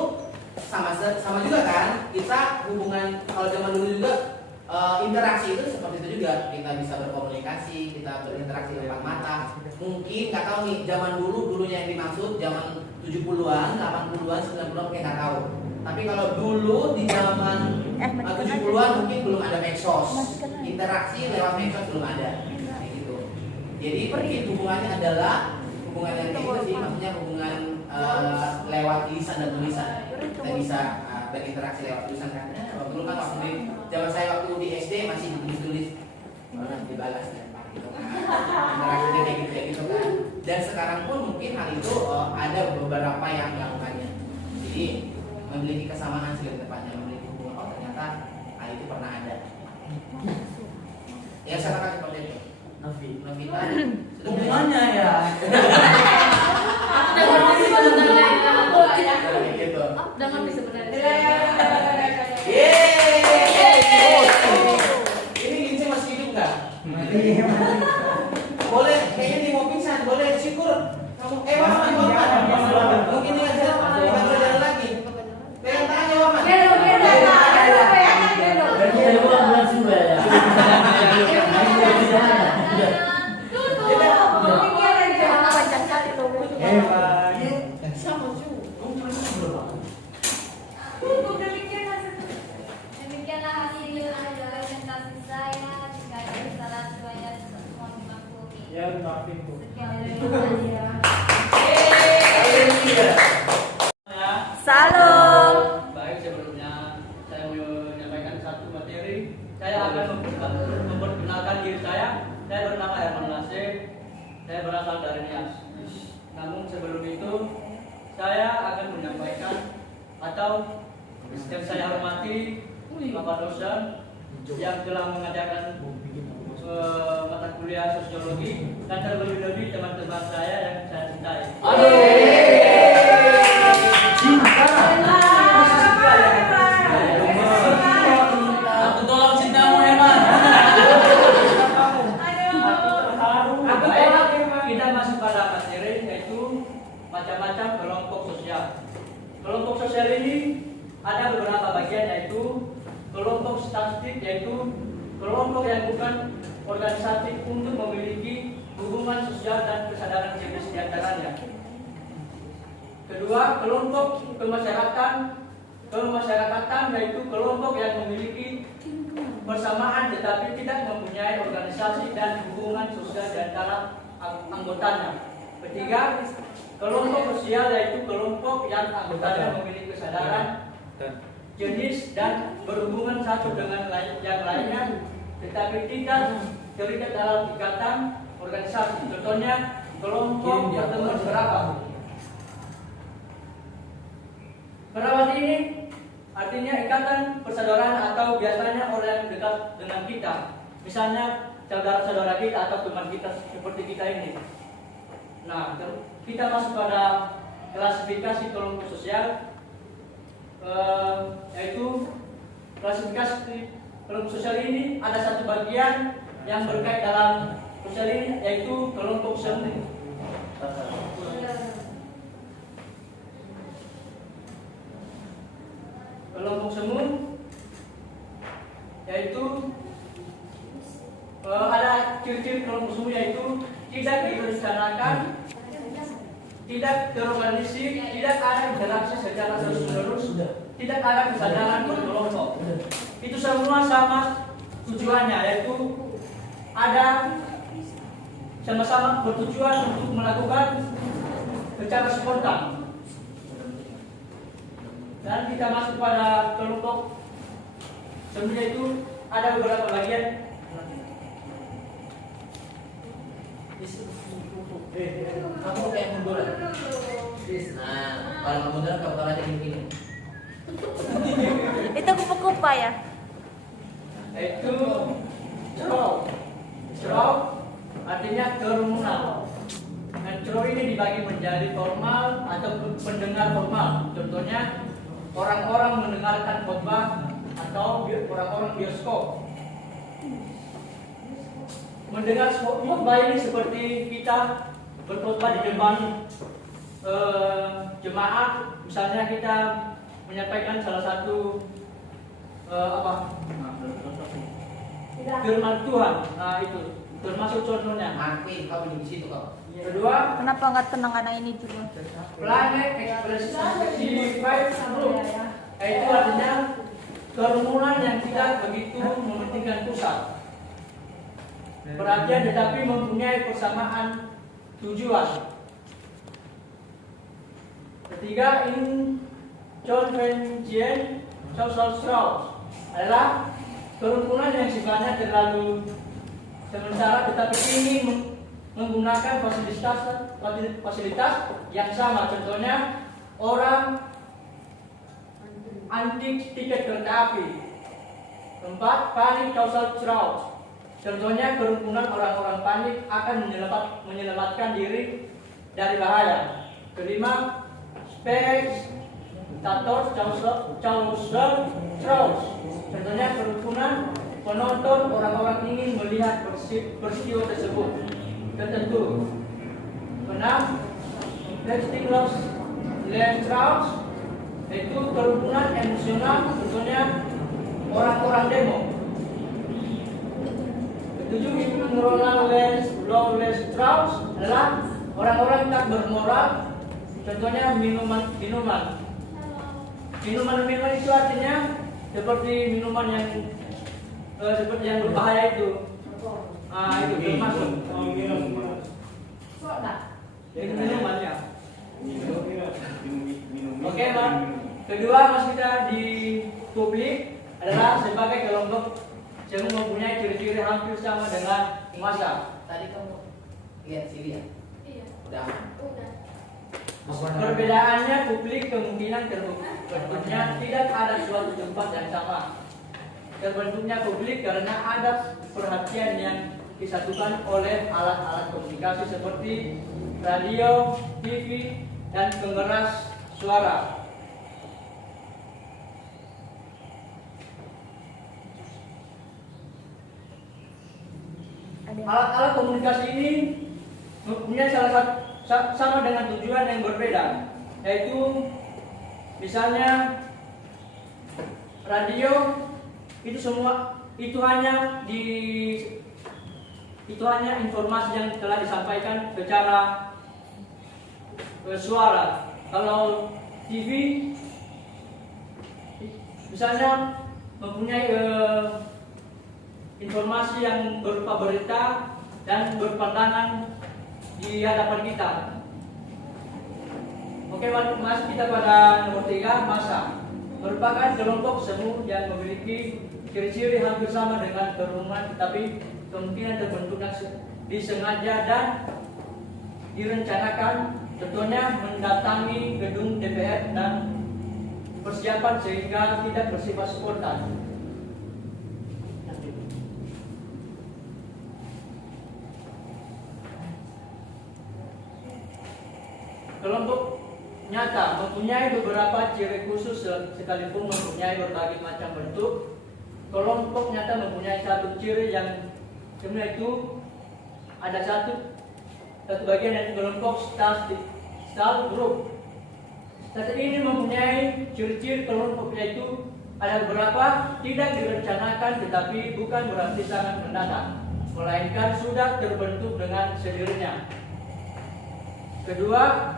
sama juga kan, kita hubungan kalau zaman dulu juga interaksi itu seperti itu juga, kita bisa berkomunikasi, kita berinteraksi lewat mata. Mungkin nggak tahu nih zaman dulunya yang dimaksud zaman 70-an, 80-an, 90-an kayak nggak tahu. Tapi kalau dulu di zaman 70-an mungkin belum ada medsos, interaksi lewat medsos belum ada, kayak gitu. Jadi mungkin hubungannya adalah hubungan yang kayak gitu sih, maksudnya hubungan lewat lisan dan tulisan. Kita bisa berinteraksi lewat tulisan kan. Dulu kan waktu di zaman saya waktu di SD masih ditulis dibalas dan gitu kan. Interaksinya kayak gitu kan. Dan sekarang pun mungkin hal itu ada beberapa yang melakukannya. Jadi memiliki kesamaan sih tepatnya, memiliki hubungan. Oh ternyata hal itu pernah ada. Ya saya katakan seperti itu. Novita Hubungannya ya. Aku udah ngerti sebenarnya. kayak gitu. Udah ngerti sebenarnya. Ini Gince masih hidup nggak? Boleh, kayaknya dia mau pingsan. Boleh syukur. Kamu, Waman. Mungkin dia jalan lagi. Pegang tangannya Waman. Berarti ada bulan sudah ya. Demikianlah hasil presentasi saya. Jika ada kesalahan saya mohon dimaklumi. Ya, maafin Bu. Sekian dari saya. Salam. Baik, sebelumnya saya menyampaikan satu materi. Saya akan memperkenalkan diri saya. Saya bernama Herman Nasir. Saya berasal dari Nias. Namun sebelum itu saya akan menyampaikan atau yang saya hormati Bapak dosen yang telah mengajarkan mata kuliah sosiologi dan terlebih-lebih teman-teman saya yang saya cintai. Aku tolong cintamu Herman. bermacam-macam kelompok sosial. Kelompok sosial ini ada beberapa bagian, yaitu kelompok statistik, yaitu kelompok yang bukan organisasi untuk memiliki hubungan sosial dan kesadaran civis di antaranya. Kedua, kelompok kemasyarakatan, yaitu kelompok yang memiliki persamaan tetapi tidak mempunyai organisasi dan hubungan sosial di antara anggotanya. Ketiga, kelompok sosial, yaitu kelompok yang anggotanya memiliki kesadaran jenis dan berhubungan satu dengan yang lainnya tetapi tidak terlibat dalam ikatan organisasi. Contohnya kelompok pertemuan kerabat. Kerabat ini artinya ikatan persaudaraan atau biasanya orang yang dekat dengan kita. Misalnya saudara-saudara kita atau teman kita seperti kita ini. Nah, kita masuk pada klasifikasi kelompok sosial, yaitu klasifikasi kelompok sosial ini ada satu bagian yang berkait dalam sosial ini, yaitu kelompok semu. Kelompok semu yaitu ada ciri-ciri kelompok semu, yaitu tidak direncanakan, tidak terorganisir, tidak ada interaksi secara terus-menerus, tidak ada kesadaran berkelompok. Itu semua sama tujuannya, yaitu ada sama-sama bertujuan untuk melakukan secara spontan. Dan kita masuk pada kelompok sebenarnya itu ada beberapa bagian. Kamu kayak mundur. Nah, kalau mundur kamu aja begini. Itu kupu-kupa ya? Itu crowd artinya kerumunan. Dan crowd ini dibagi menjadi formal atau pendengar formal. Contohnya orang-orang mendengarkan khotbah atau orang-orang bioskop. Mendengar khotbah ini seperti kita berkhotbah di depan jemaat. Misalnya kita menyampaikan salah satu firman Tuhan. Nah, itu termasuk contohnya. Akuin kamu di situ kok. Kedua, Kenapa nggak tenang anak ini juga? planet ekspresi group, itu artinya kerumunan yang tidak begitu mementingkan pusat perhatian tetapi mempunyai persamaan tujuan. Ketiga, inconvenient social strauss adalah kerumunan yang sifatnya terlalu sementara tetapi ingin menggunakan fasilitas yang sama. Contohnya orang antik tiket kereta api. Keempat, panic causal strauss. Contohnya kerumunan orang-orang panik akan menyelamatkan diri dari bahaya. Kelima, spectators causal strauss. Contohnya kerumunan penonton orang-orang ingin melihat peristiwa tersebut tertentu. Keenam, Extinguish strauss, yaitu kerumunan emosional. Contohnya orang-orang demo. Ketujuh, Lawless strauss adalah orang-orang tak bermoral. Contohnya minuman itu artinya seperti minuman yang seperti yang berbahaya itu. Itu termasuk minumannya. Oke, Pak. Kedua, mas kita di publik adalah sebagai kelompok yang mempunyai ciri-ciri hampir sama dengan penguasa. Tadi kamu lihat sini ya? Iya. Udah. Perbedaannya publik kemungkinan terbentuknya tidak ada suatu tempat yang sama. Terbentuknya publik karena ada perhatian yang disatukan oleh alat-alat komunikasi seperti radio, TV, dan pengeras suara. Alat-alat komunikasi ini mempunyai sama dengan tujuan yang berbeda, yaitu misalnya radio itu semua itu hanya informasi yang telah disampaikan secara suara. Kalau TV misalnya mempunyai informasi yang berupa berita dan berpandangan di hadapan kita. Oke, masuk kita pada nomor 3, massa. Merupakan kelompok semu yang memiliki ciri-ciri hampir sama dengan kerumunan, tetapi kemungkinan terbentuknya disengaja dan direncanakan. Contohnya mendatangi gedung DPR dan persiapan sehingga tidak bersifat spontan. Kelompok nyata mempunyai beberapa ciri khusus sekalipun mempunyai berbagai macam bentuk. Kelompok nyata mempunyai satu ciri yang sebenarnya itu ada satu bagian dari kelompok style group. Style ini mempunyai ciri-ciri kelompok, yaitu ada beberapa tidak direncanakan tetapi bukan berarti sangat mendadak, melainkan sudah terbentuk dengan sendirinya. Kedua,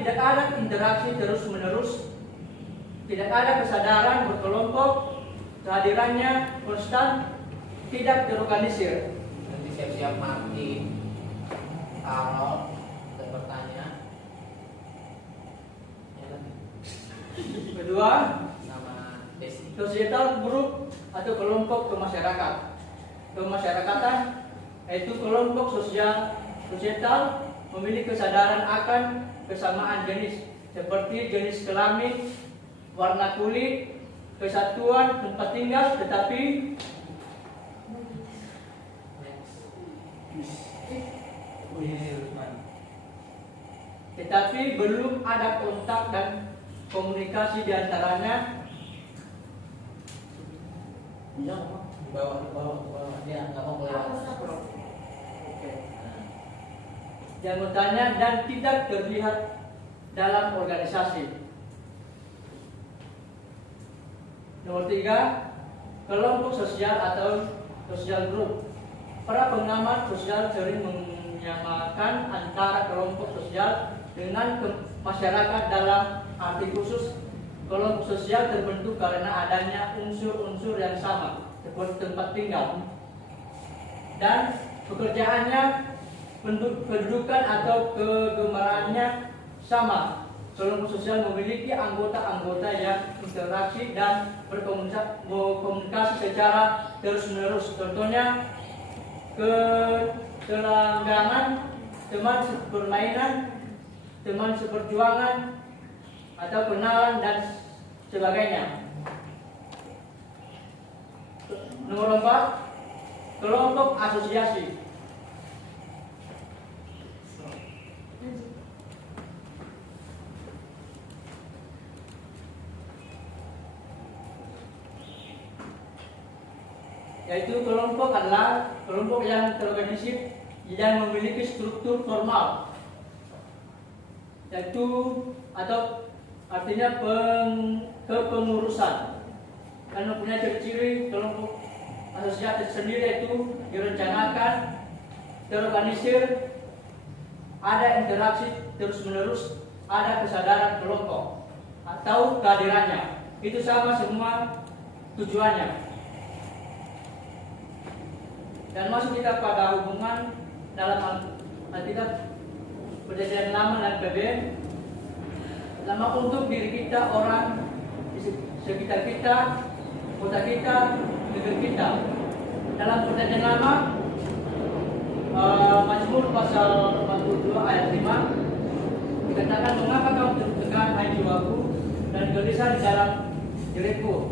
tidak ada interaksi terus-menerus, tidak ada kesadaran berkelompok, kehadirannya konstan, tidak terorganisir. Nanti siap-siap mati. Kalau bertanya, kedua, sama Desi. societal group atau kelompok kemasyarakatan, yaitu kelompok societal memiliki kesadaran akan kesamaan jenis seperti jenis kelamin, warna kulit, kesatuan tempat tinggal, tetapi belum ada kontak dan komunikasi di antaranya. Bawa dia nggak mau melewati. Yang bertanya dan tidak terlihat dalam organisasi. Nomor 3, kelompok sosial atau social group. Para pengamat sosial sering menyamakan antara kelompok sosial dengan masyarakat dalam arti khusus. Kelompok sosial terbentuk karena adanya unsur-unsur yang sama seperti tempat tinggal dan pekerjaannya, kedudukan atau kegemarannya sama. Kelompok sosial memiliki anggota-anggota yang interaksi dan berkomunikasi secara terus-menerus. Contohnya ketelanggangan, teman permainan, teman seperjuangan, atau kenalan dan sebagainya. Nomor 4, kelompok asosiasi. Yaitu kelompok adalah kelompok yang terorganisir yang memiliki struktur formal, yaitu atau artinya kepengurusan, dan mempunyai ciri-ciri kelompok asosiasi sendiri, yaitu direncanakan, terorganisir, ada interaksi terus-menerus, ada kesadaran kelompok atau kehadirannya. Itu sama semua tujuannya. Dan masuk kita pada hubungan dalam Alkitab perjanjian lama dan PBN. Pertama, untuk diri kita, orang di sekitar kita, kota kita, negeri kita. Dalam perjanjian lama, Mazmur pasal 42 ayat 5 dikatakan, mengapa kau tertekan hai jiwaku dan gelisah di dalam diriku.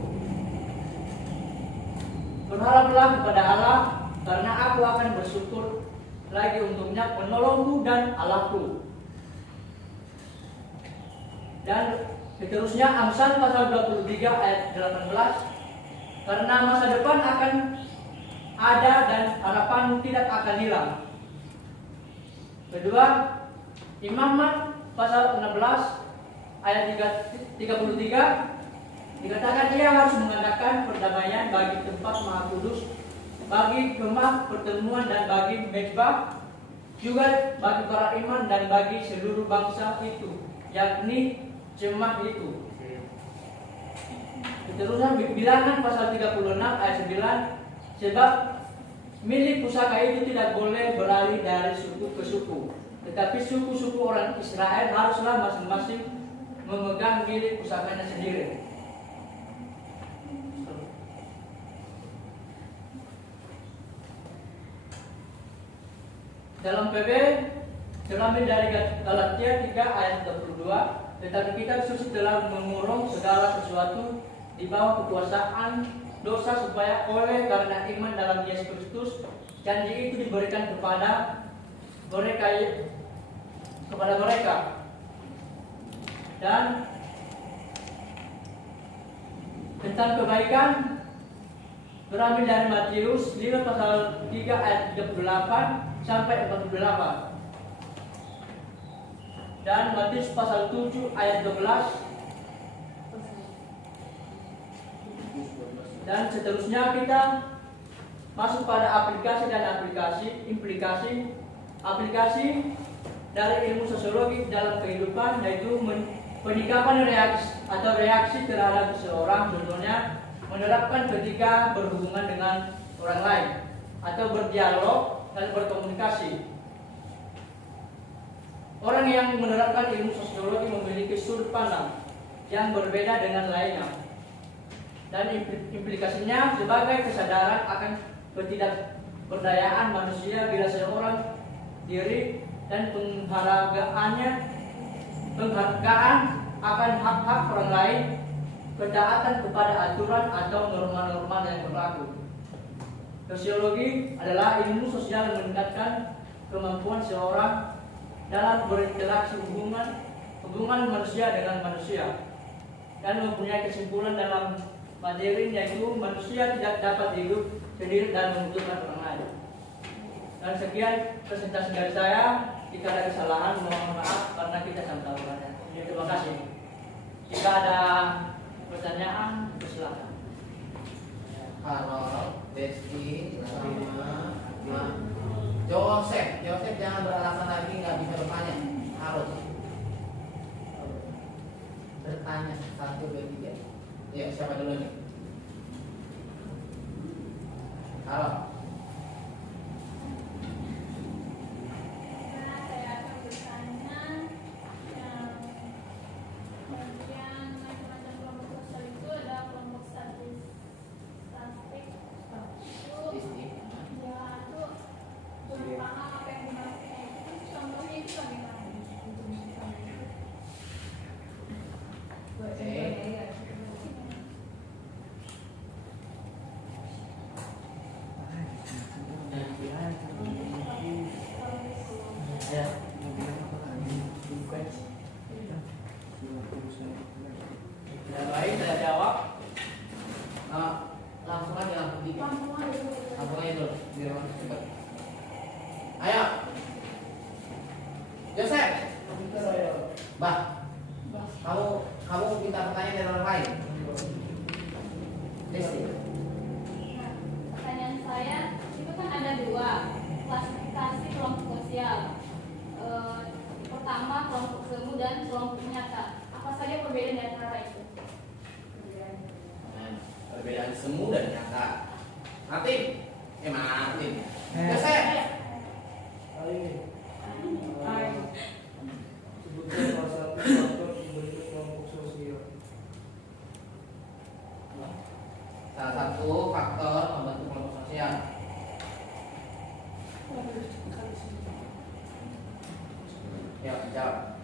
Berharaplah kepada Allah, karena aku akan bersyukur lagi untuknya, penolongku dan Allahku. Dan seterusnya Amsal pasal 23 ayat 18, karena masa depan akan ada dan harapan tidak akan hilang. Kedua, Imamat pasal 16 ayat 33 dikatakan ia harus mengadakan perdamaian bagi tempat Maha Kudus, bagi kemah pertemuan dan bagi mezbah, juga bagi para iman dan bagi seluruh bangsa itu, yakni jemaah itu. Seterusnya bilangan pasal 36 ayat 9, sebab milik pusaka itu tidak boleh beralih dari suku ke suku, tetapi suku-suku orang Israel haruslah masing-masing memegang milik pusakanya sendiri. Dalam PB terambil dari Galatia 3 ayat 22, tetapi kita suci telah mengurung segala sesuatu di bawah kekuasaan dosa supaya oleh karena iman dalam Yesus Kristus janji itu diberikan kepada mereka. Dan tentang kebaikan berambil dari Matius 5 pasal 3 ayat 38 sampai 48. Dan Matius pasal 7 ayat 12. Dan seterusnya kita masuk pada aplikasi dari ilmu sosiologi dalam kehidupan, yaitu penikapan reaksi terhadap seseorang, contohnya menerapkan ketika berhubungan dengan orang lain atau berdialog dan berkomunikasi. Orang yang menerapkan ilmu sosiologi memiliki sudut pandang yang berbeda dengan lainnya, dan implikasinya sebagai kesadaran akan ketidakberdayaan manusia bila seorang diri dan penghargaan akan hak-hak orang lain, ketaatan kepada aturan atau norma-norma yang berlaku. Sosiologi adalah ilmu sosial yang meningkatkan kemampuan seorang dalam berinteraksi hubungan manusia dengan manusia, dan mempunyai kesimpulan dalam materi, yaitu manusia tidak dapat hidup sendiri dan membutuhkan orang lain. Dan sekian presentasi dari saya. Jika ada kesalahan mohon maaf karena kita sama tahuannya. Terima kasih. Jika ada pertanyaan, silakan. Karol, Desti, sama Joseph jangan beralasan lagi nggak bisa bertanya, harus bertanya 1, 2, 3. Ya, siapa dulu nih? Karol. Baik, saya jawab. Langsung aja langsung dikit. Langsung aja dulu, biar masuk cepat. Ayo, Joseph. Bah, kamu minta pertanyaan dari orang lain. Desi. Pertanyaan saya, itu kan ada 2 klasifikasi kelompok sosial. Pertama kelompok semu dan kelompok nyata. Apa saja perbedaan di antara itu? Perbedaan semu dan nyata. Martin. Joseph. Sebutkan salah satu faktor pembentuk kelompok sosial. Salah satu faktor pembentuk kelompok sosial. Ya, jawab.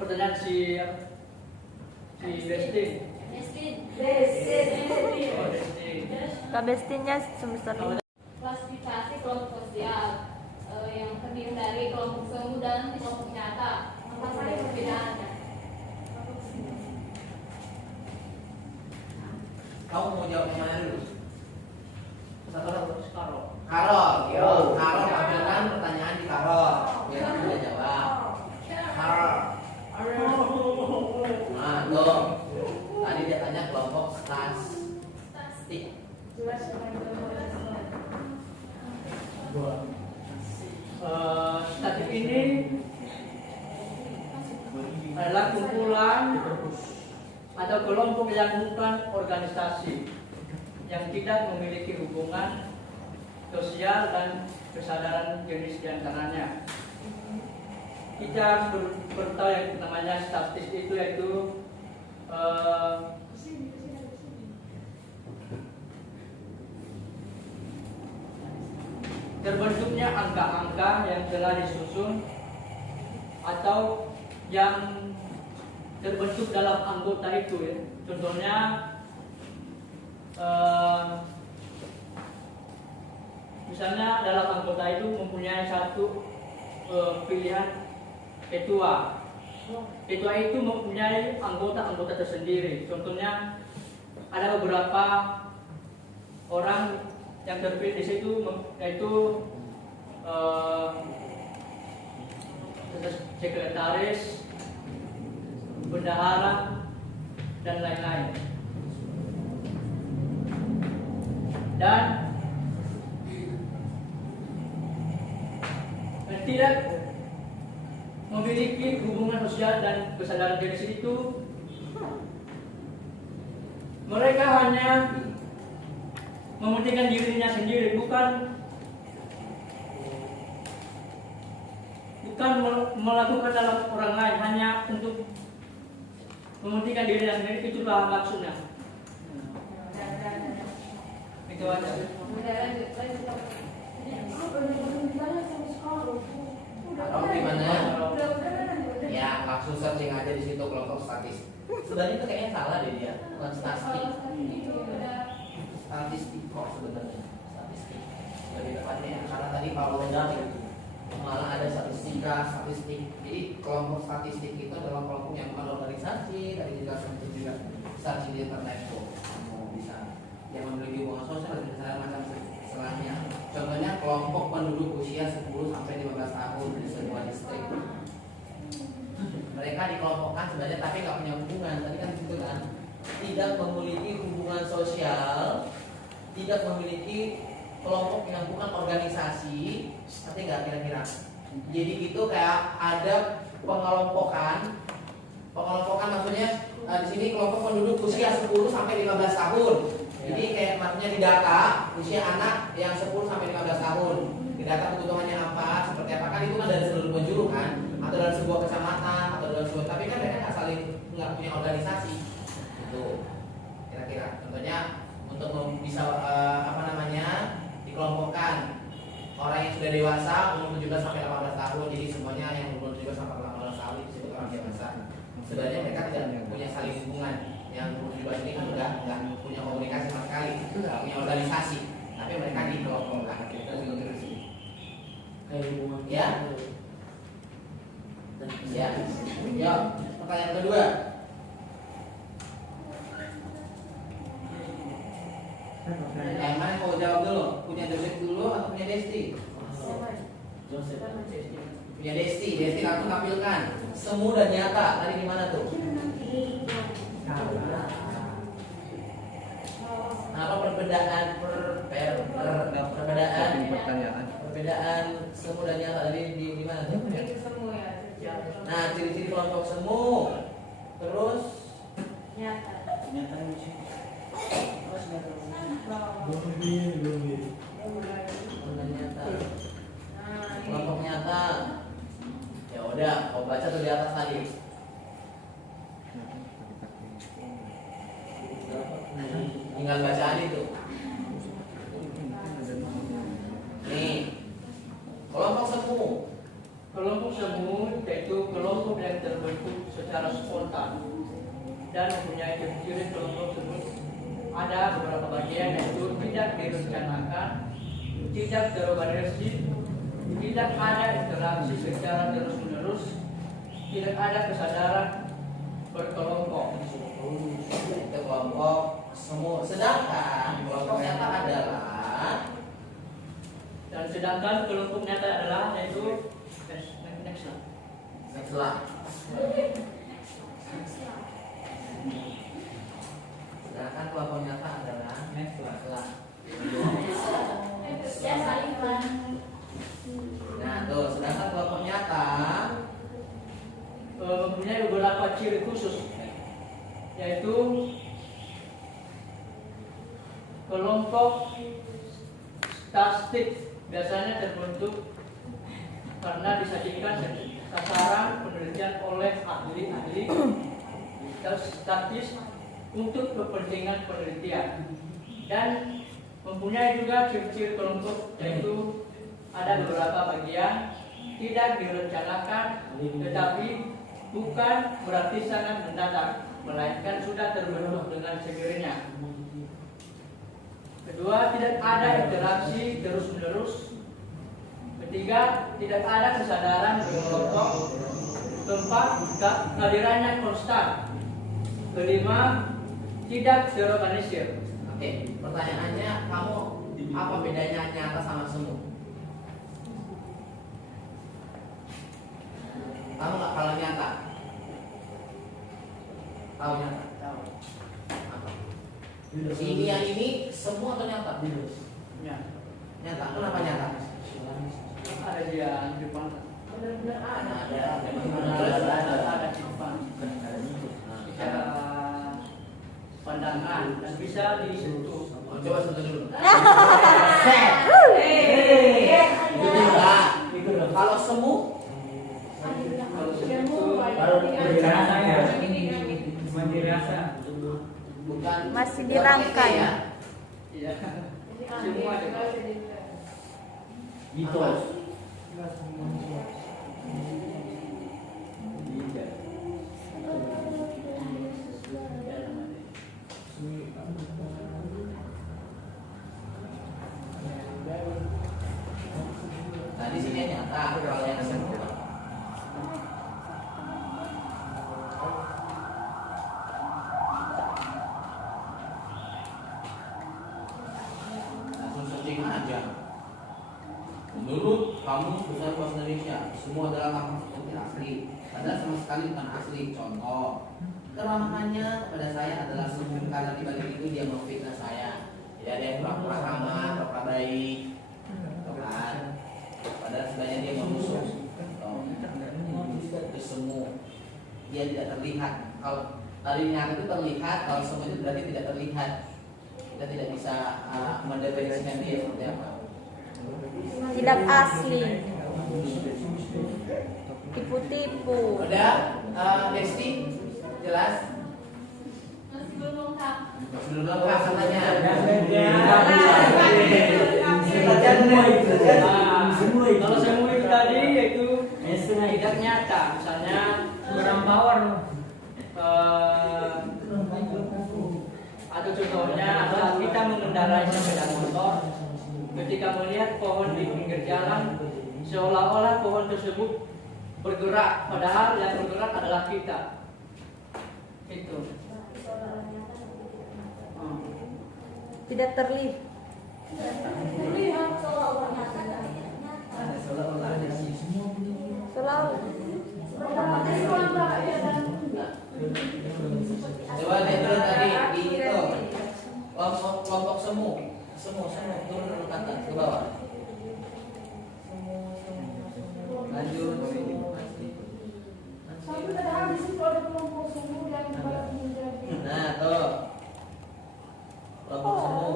Pertanyaan si Besti. Kak Bestinya semester 5. Klasifikasi kelompok sosial. yang terdiri dari kelompok semu dan kelompok nyata. Apa saja perbedaannya? Kamu mau jawab yang mana dulu? Sekarang. Karol, yo, Karol tampilkan pertanyaan di Karol. Biar kamu bisa jawab. Karol. Nah, tuh. Tadi dia tanya kelompok statistik. Statistik ini adalah kumpulan atau kelompok yang bukan organisasi yang tidak memiliki hubungan sosial dan kesadaran jenis diantaranya. Kita harus bertahu yang namanya statistik itu yaitu terbentuknya angka-angka yang telah disusun atau yang terbentuk dalam anggota itu ya. Contohnya misalnya dalam anggota itu mempunyai satu pilihan ketua. Ketua itu mempunyai anggota-anggota tersendiri. Contohnya ada beberapa orang yang terpilih di situ yaitu sekretaris, bendahara, dan lain-lain. Dan tidak memiliki hubungan sosial dan kesadaran jenis itu, mereka hanya mementingkan dirinya sendiri, bukan melakukan dalam orang lain, hanya untuk mementingkan dirinya sendiri. Itulah maksudnya. Itu aja. Atau gimana? Ya, langsung searching aja di situ kelompok statistik. Sebenarnya itu kayaknya salah deh dia, bukan statistik. Statistik kok sebenarnya statistik. Lebih tepatnya karena tadi kalau malah ada statistik. Jadi kelompok statistik itu adalah kelompok yang bukan organisasi. Tadi dijelaskan itu juga searching di internet tuh, kamu bisa yang memiliki hubungan sosial dan segala macam setelahnya. Contohnya kelompok penduduk usia 10 sampai 15 tahun di sebuah distrik. Mereka dikelompokkan sebenarnya tapi nggak punya hubungan. Tadi kan gitu kan, tidak memiliki hubungan sosial, tidak memiliki kelompok yang bukan organisasi. Nanti nggak kira-kira. Jadi itu kayak ada pengelompokan maksudnya di sini kelompok penduduk usia 10 sampai 15 tahun. Jadi kayak maksudnya di data usia anak yang 10 sampai 15 tahun. Di data kebutuhannya apa, seperti apa kan itu kan dari seluruh penjuru kan, atau dari sebuah kecamatan atau dari sebuah, tapi kan mereka nggak saling nggak punya organisasi. Itu kira-kira. Contohnya untuk bisa dikelompokkan orang yang sudah dewasa umur 17 sampai 18 tahun. Jadi semuanya yang umur 17 sampai 18 tahun disebut orang dewasa. Sebenarnya mereka tidak punya saling hubungan. Yang umur 17 ini nggak punya komunikasi sama sekali, nggak punya organisasi, tapi mereka dikelompokkan. Ya. Ya. Ya. Pertanyaan kedua. Yang mana mau jawab dulu? Punya Joseph dulu atau punya Desti? Punya Desti. Desti langsung tampilkan. Semu dan nyata. Tadi di mana tuh? Apa perbedaan perbedaan semu dan nyata tadi di mana tuh? Nah, ciri-ciri kelompok semu. Terus Nyata. Kelompok nyata. Ya udah, mau baca tuh di atas tadi. Tinggal bacaan itu. Nih, kelompok semu. Kelompok semu yaitu kelompok yang terbentuk secara spontan dan mempunyai ciri-ciri kelompok tersebut. Ada beberapa bagian yaitu tidak direncanakan, tidak terorganisasi, tidak ada interaksi secara terus-menerus, tidak ada kesadaran berkelompok. Itu kelompok semu. Sedangkan kelompok nyata adalah Dan sedangkan kelompok nyata adalah yaitu next lah. Sedangkan kelompok nyata adalah lah. Nah, tuh, sedangkan kelompok nyata mempunyai beberapa ciri khusus, yaitu kelompok statistik biasanya terbentuk karena disajikan sasaran penelitian oleh ahli-ahli statis untuk kepentingan penelitian, dan mempunyai juga ciri-ciri kelompok, yaitu ada beberapa bagian tidak direncanakan tetapi bukan berarti sangat mendadak, melainkan sudah terbentuk dengan sendirinya. Kedua, tidak ada interaksi terus-menerus. Ketiga, tidak ada kesadaran berkelompok. Keempat, kehadirannya konstan. Kelima, tidak terorganisir. Oke, pertanyaannya, kamu apa bedanya nyata sama semu? Kamu nggak kalau nyata? Tahu nyata? Tahu. Apa? Ini yang ini semua atau nyata? Nyata. Kenapa nyata? Ada di depan. Benar-benar ada. Ada di depan. Secara pandangan dan bisa disentuh. Coba sentuh dulu. Kalau semu bukan Masih dirangkai. ya. Iya. Semua ada. Mitos. Nah, di sini nyata kalau yang semu. Langsung searching aja. Menurut Kamus Besar Bahasa Indonesia, semua adalah kamus seperti asli. Padahal sama sekali bukan asli. Contoh, keramahannya kepada saya adalah semu karena di balik itu dia memfitnah saya. Jadi ada yang pura-pura ramah, pura-pura baik, kan? Padahal sebenarnya dia menusuk. Itu semu. Dia tidak terlihat. Kalau tadi nyata itu terlihat, kalau semu itu berarti tidak terlihat. Kita tidak bisa mendefinisikan dia seperti apa. Tidak asli. Tipu-tipu. Udah, Desti, jelas? Masih belum lengkap. Belum lengkap katanya. Kalau semu itu tadi yaitu tidak nyata, misalnya kurang power. Atau contohnya saat kita mengendarai sepeda motor, ketika melihat pohon di pinggir jalan, seolah-olah pohon tersebut bergerak, padahal yang bergerak adalah kita. Itu. Tidak terlihat. Terlihat seolah-olah nyata. Selalu. Coba lihat dulu tadi di itu kelompok semu turun dulu ke atas ke bawah. Lanjut. Sampai padahal di situ ada kelompok semu yang menjadi. Nah, tuh. Kelompok semu.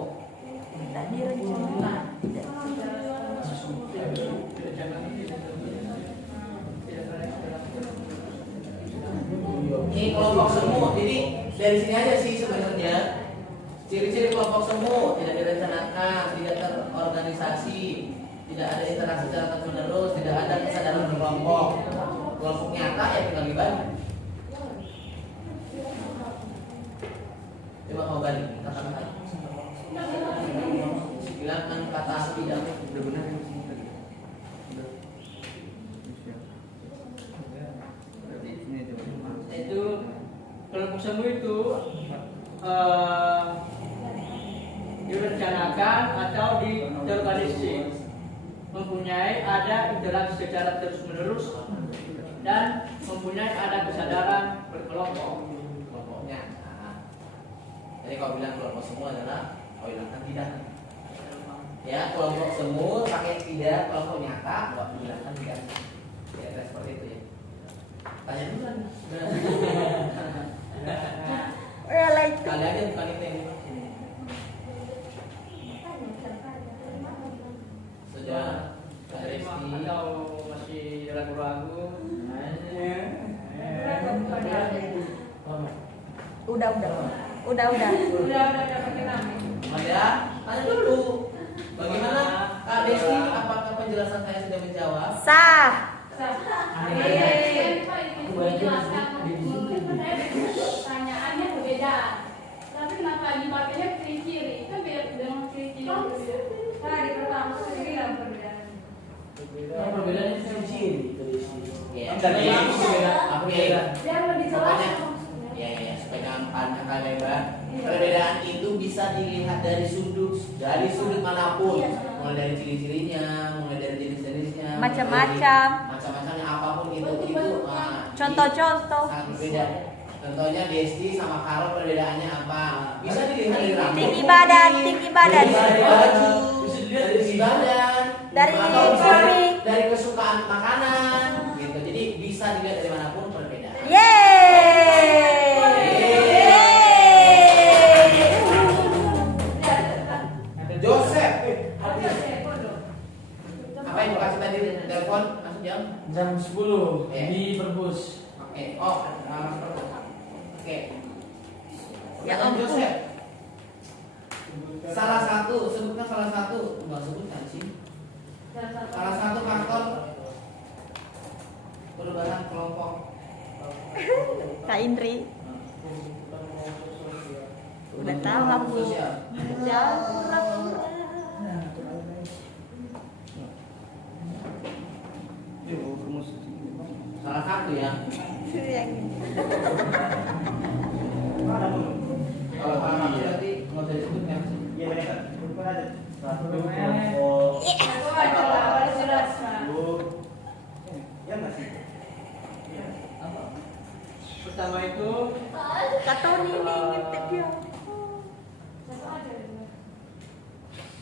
Tak direncanakan. Ini kelompok semu. Jadi dari sini aja sih sebenarnya. Ciri-ciri kelompok semu tidak direncanakan, tidak terorganisasi, tidak ada interaksi secara terus-menerus, tidak ada kesadaran berkelompok. Kelompok nyata yang tinggal dibagi. Coba mau balik kata-kata. Silakan kata tidak benar-benar semu itu direncanakan atau diorganisir, mempunyai ada interaksi secara terus-menerus dan mempunyai ada kesadaran berkelompok. Kelompoknya. Jadi kalau bilang kelompok semua adalah kau bilangkan tidak. Ya, kelompok semua pakai tidak, kelompok nyata kau bilangkan tidak. Ya, seperti itu ya. Tanya dulu kan. Kali aja bukan itu yang sudah atau masih ragu-ragu? Udah. Ada, tanya dulu. Bagaimana Kak Desti? Apakah penjelasan saya sudah menjawab? Sah. Pertanyaannya berbeda. Tapi kenapa dipakainya ciri-ciri? Kan beda dengan ciri-ciri yang berbeda. Nah, di pertama sendiri yang perbedaan. Yang perbedaannya ciri-ciri dari sini. Iya. Oke. Biar lebih Pokoknya, jelas. ya, supaya gampang Kak Leba. Perbedaan itu bisa dilihat dari sudut manapun, mulai dari ciri-cirinya, mulai dari jenis-jenisnya, Macam-macam. Macam-macamnya apapun itu Contoh-contoh. sangat berbeda. Contohnya Desti sama Karol perbedaannya apa? Bisa dilihat dari rambut, Tinggi badan. dari baju, bisa dilihat dari segi badan, Dari atau bisa kuping. dari kesukaan makanan, gitu. Jadi bisa dilihat dari manapun perbedaan. Joseph, apa yang kasih tadi telepon langsung Jam 10 Iya. di Perbus. Oke, oke. Ya Pertanyaan ampun. Joseph. Sebutkan salah satu, enggak sebutkan sih. Salah satu faktor perubahan kelompok. Kak Indri. Udah tahu aku. Sosial. Salah satu ya. Kalau salah satu berarti nggak usah disebutkan sih. Iya, mereka bukan ada satu kelompok. Ya nggak sih? Pertama itu Kak Tony nih ngetik dia.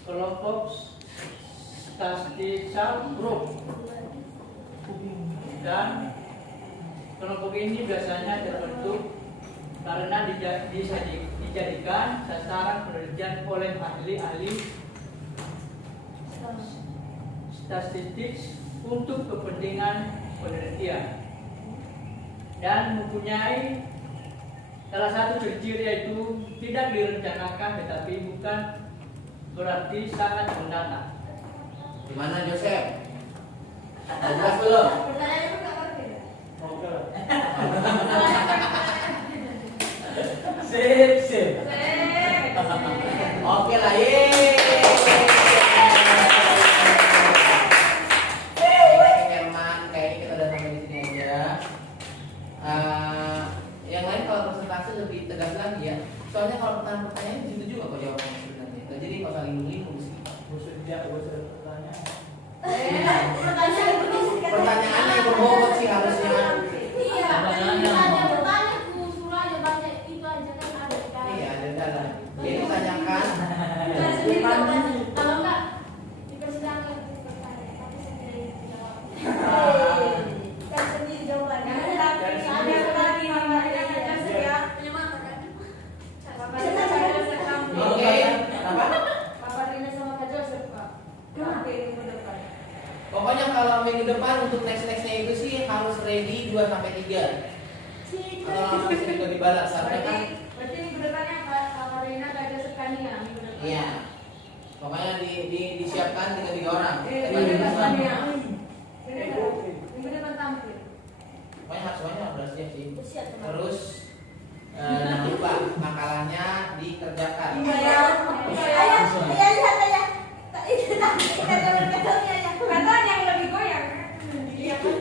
kelompok statistik group, dan kelompok ini biasanya terbentuk karena dijadikan sasaran penelitian oleh ahli-ahli statistik untuk kepentingan penelitian dan mempunyai salah satu ciri yaitu tidak direncanakan tetapi bukan berarti sangat mendadak. Gimana Joseph? Jelas belum? Pertanyaannya nggak ngerti. Sip. Oke lah, yeay. Herman, kayaknya kita udah sampai di sini aja. Yang lain kalau presentasi lebih tegas lagi ya. Soalnya kalau pertanyaan-pertanyaan gitu juga kok jawabannya sebenarnya. Jadi kalau saling lindung sih. Pertanyaannya yang berbobot sih harusnya. Iya, misalnya bertanya tuh suruh aja baca itu aja kan ada di dalam. Iya, ada dalam. Jadi tanyakan. Bukan sendiri jawabannya. Kalau enggak di persidangan bertanya, tapi sendiri jawab. Kan sendiri jawabannya. Ada lagi mereka ngajar saya penyemata kan. Bapak Rina sama Joseph kamu. Oke, apa? Bapak Rina sama Kak Joseph Pak. Kenapa ini ke depan? Pokoknya kalau minggu depan untuk next-nextnya itu sih harus ready 2-3. Kalau langsung juga dibalas sampai kan. Berarti minggu depannya Bapak Rina Kak Joseph Kania minggu depan. Iya. Pokoknya disiapkan 3 orang. Minggu depan Kania. Minggu depan tampil. Pokoknya semuanya udah siap sih. Siap, teman. Terus jangan lupa makalahnya dikerjakan. Kata yang lebih goyang. Iya kan?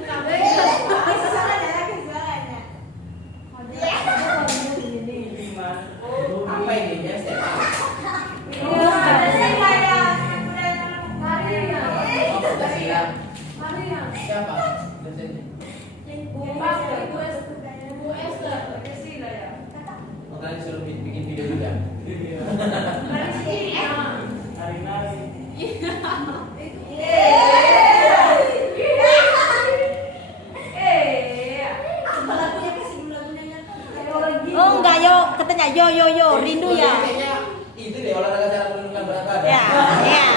siapa dosennya? Bu Esther. Makanya disuruh bikin video juga. Nari-nari. Oh enggak yo, katanya yo rindu ya. Kayaknya itu deh olahraga cara menurunkan berat badan. Ya.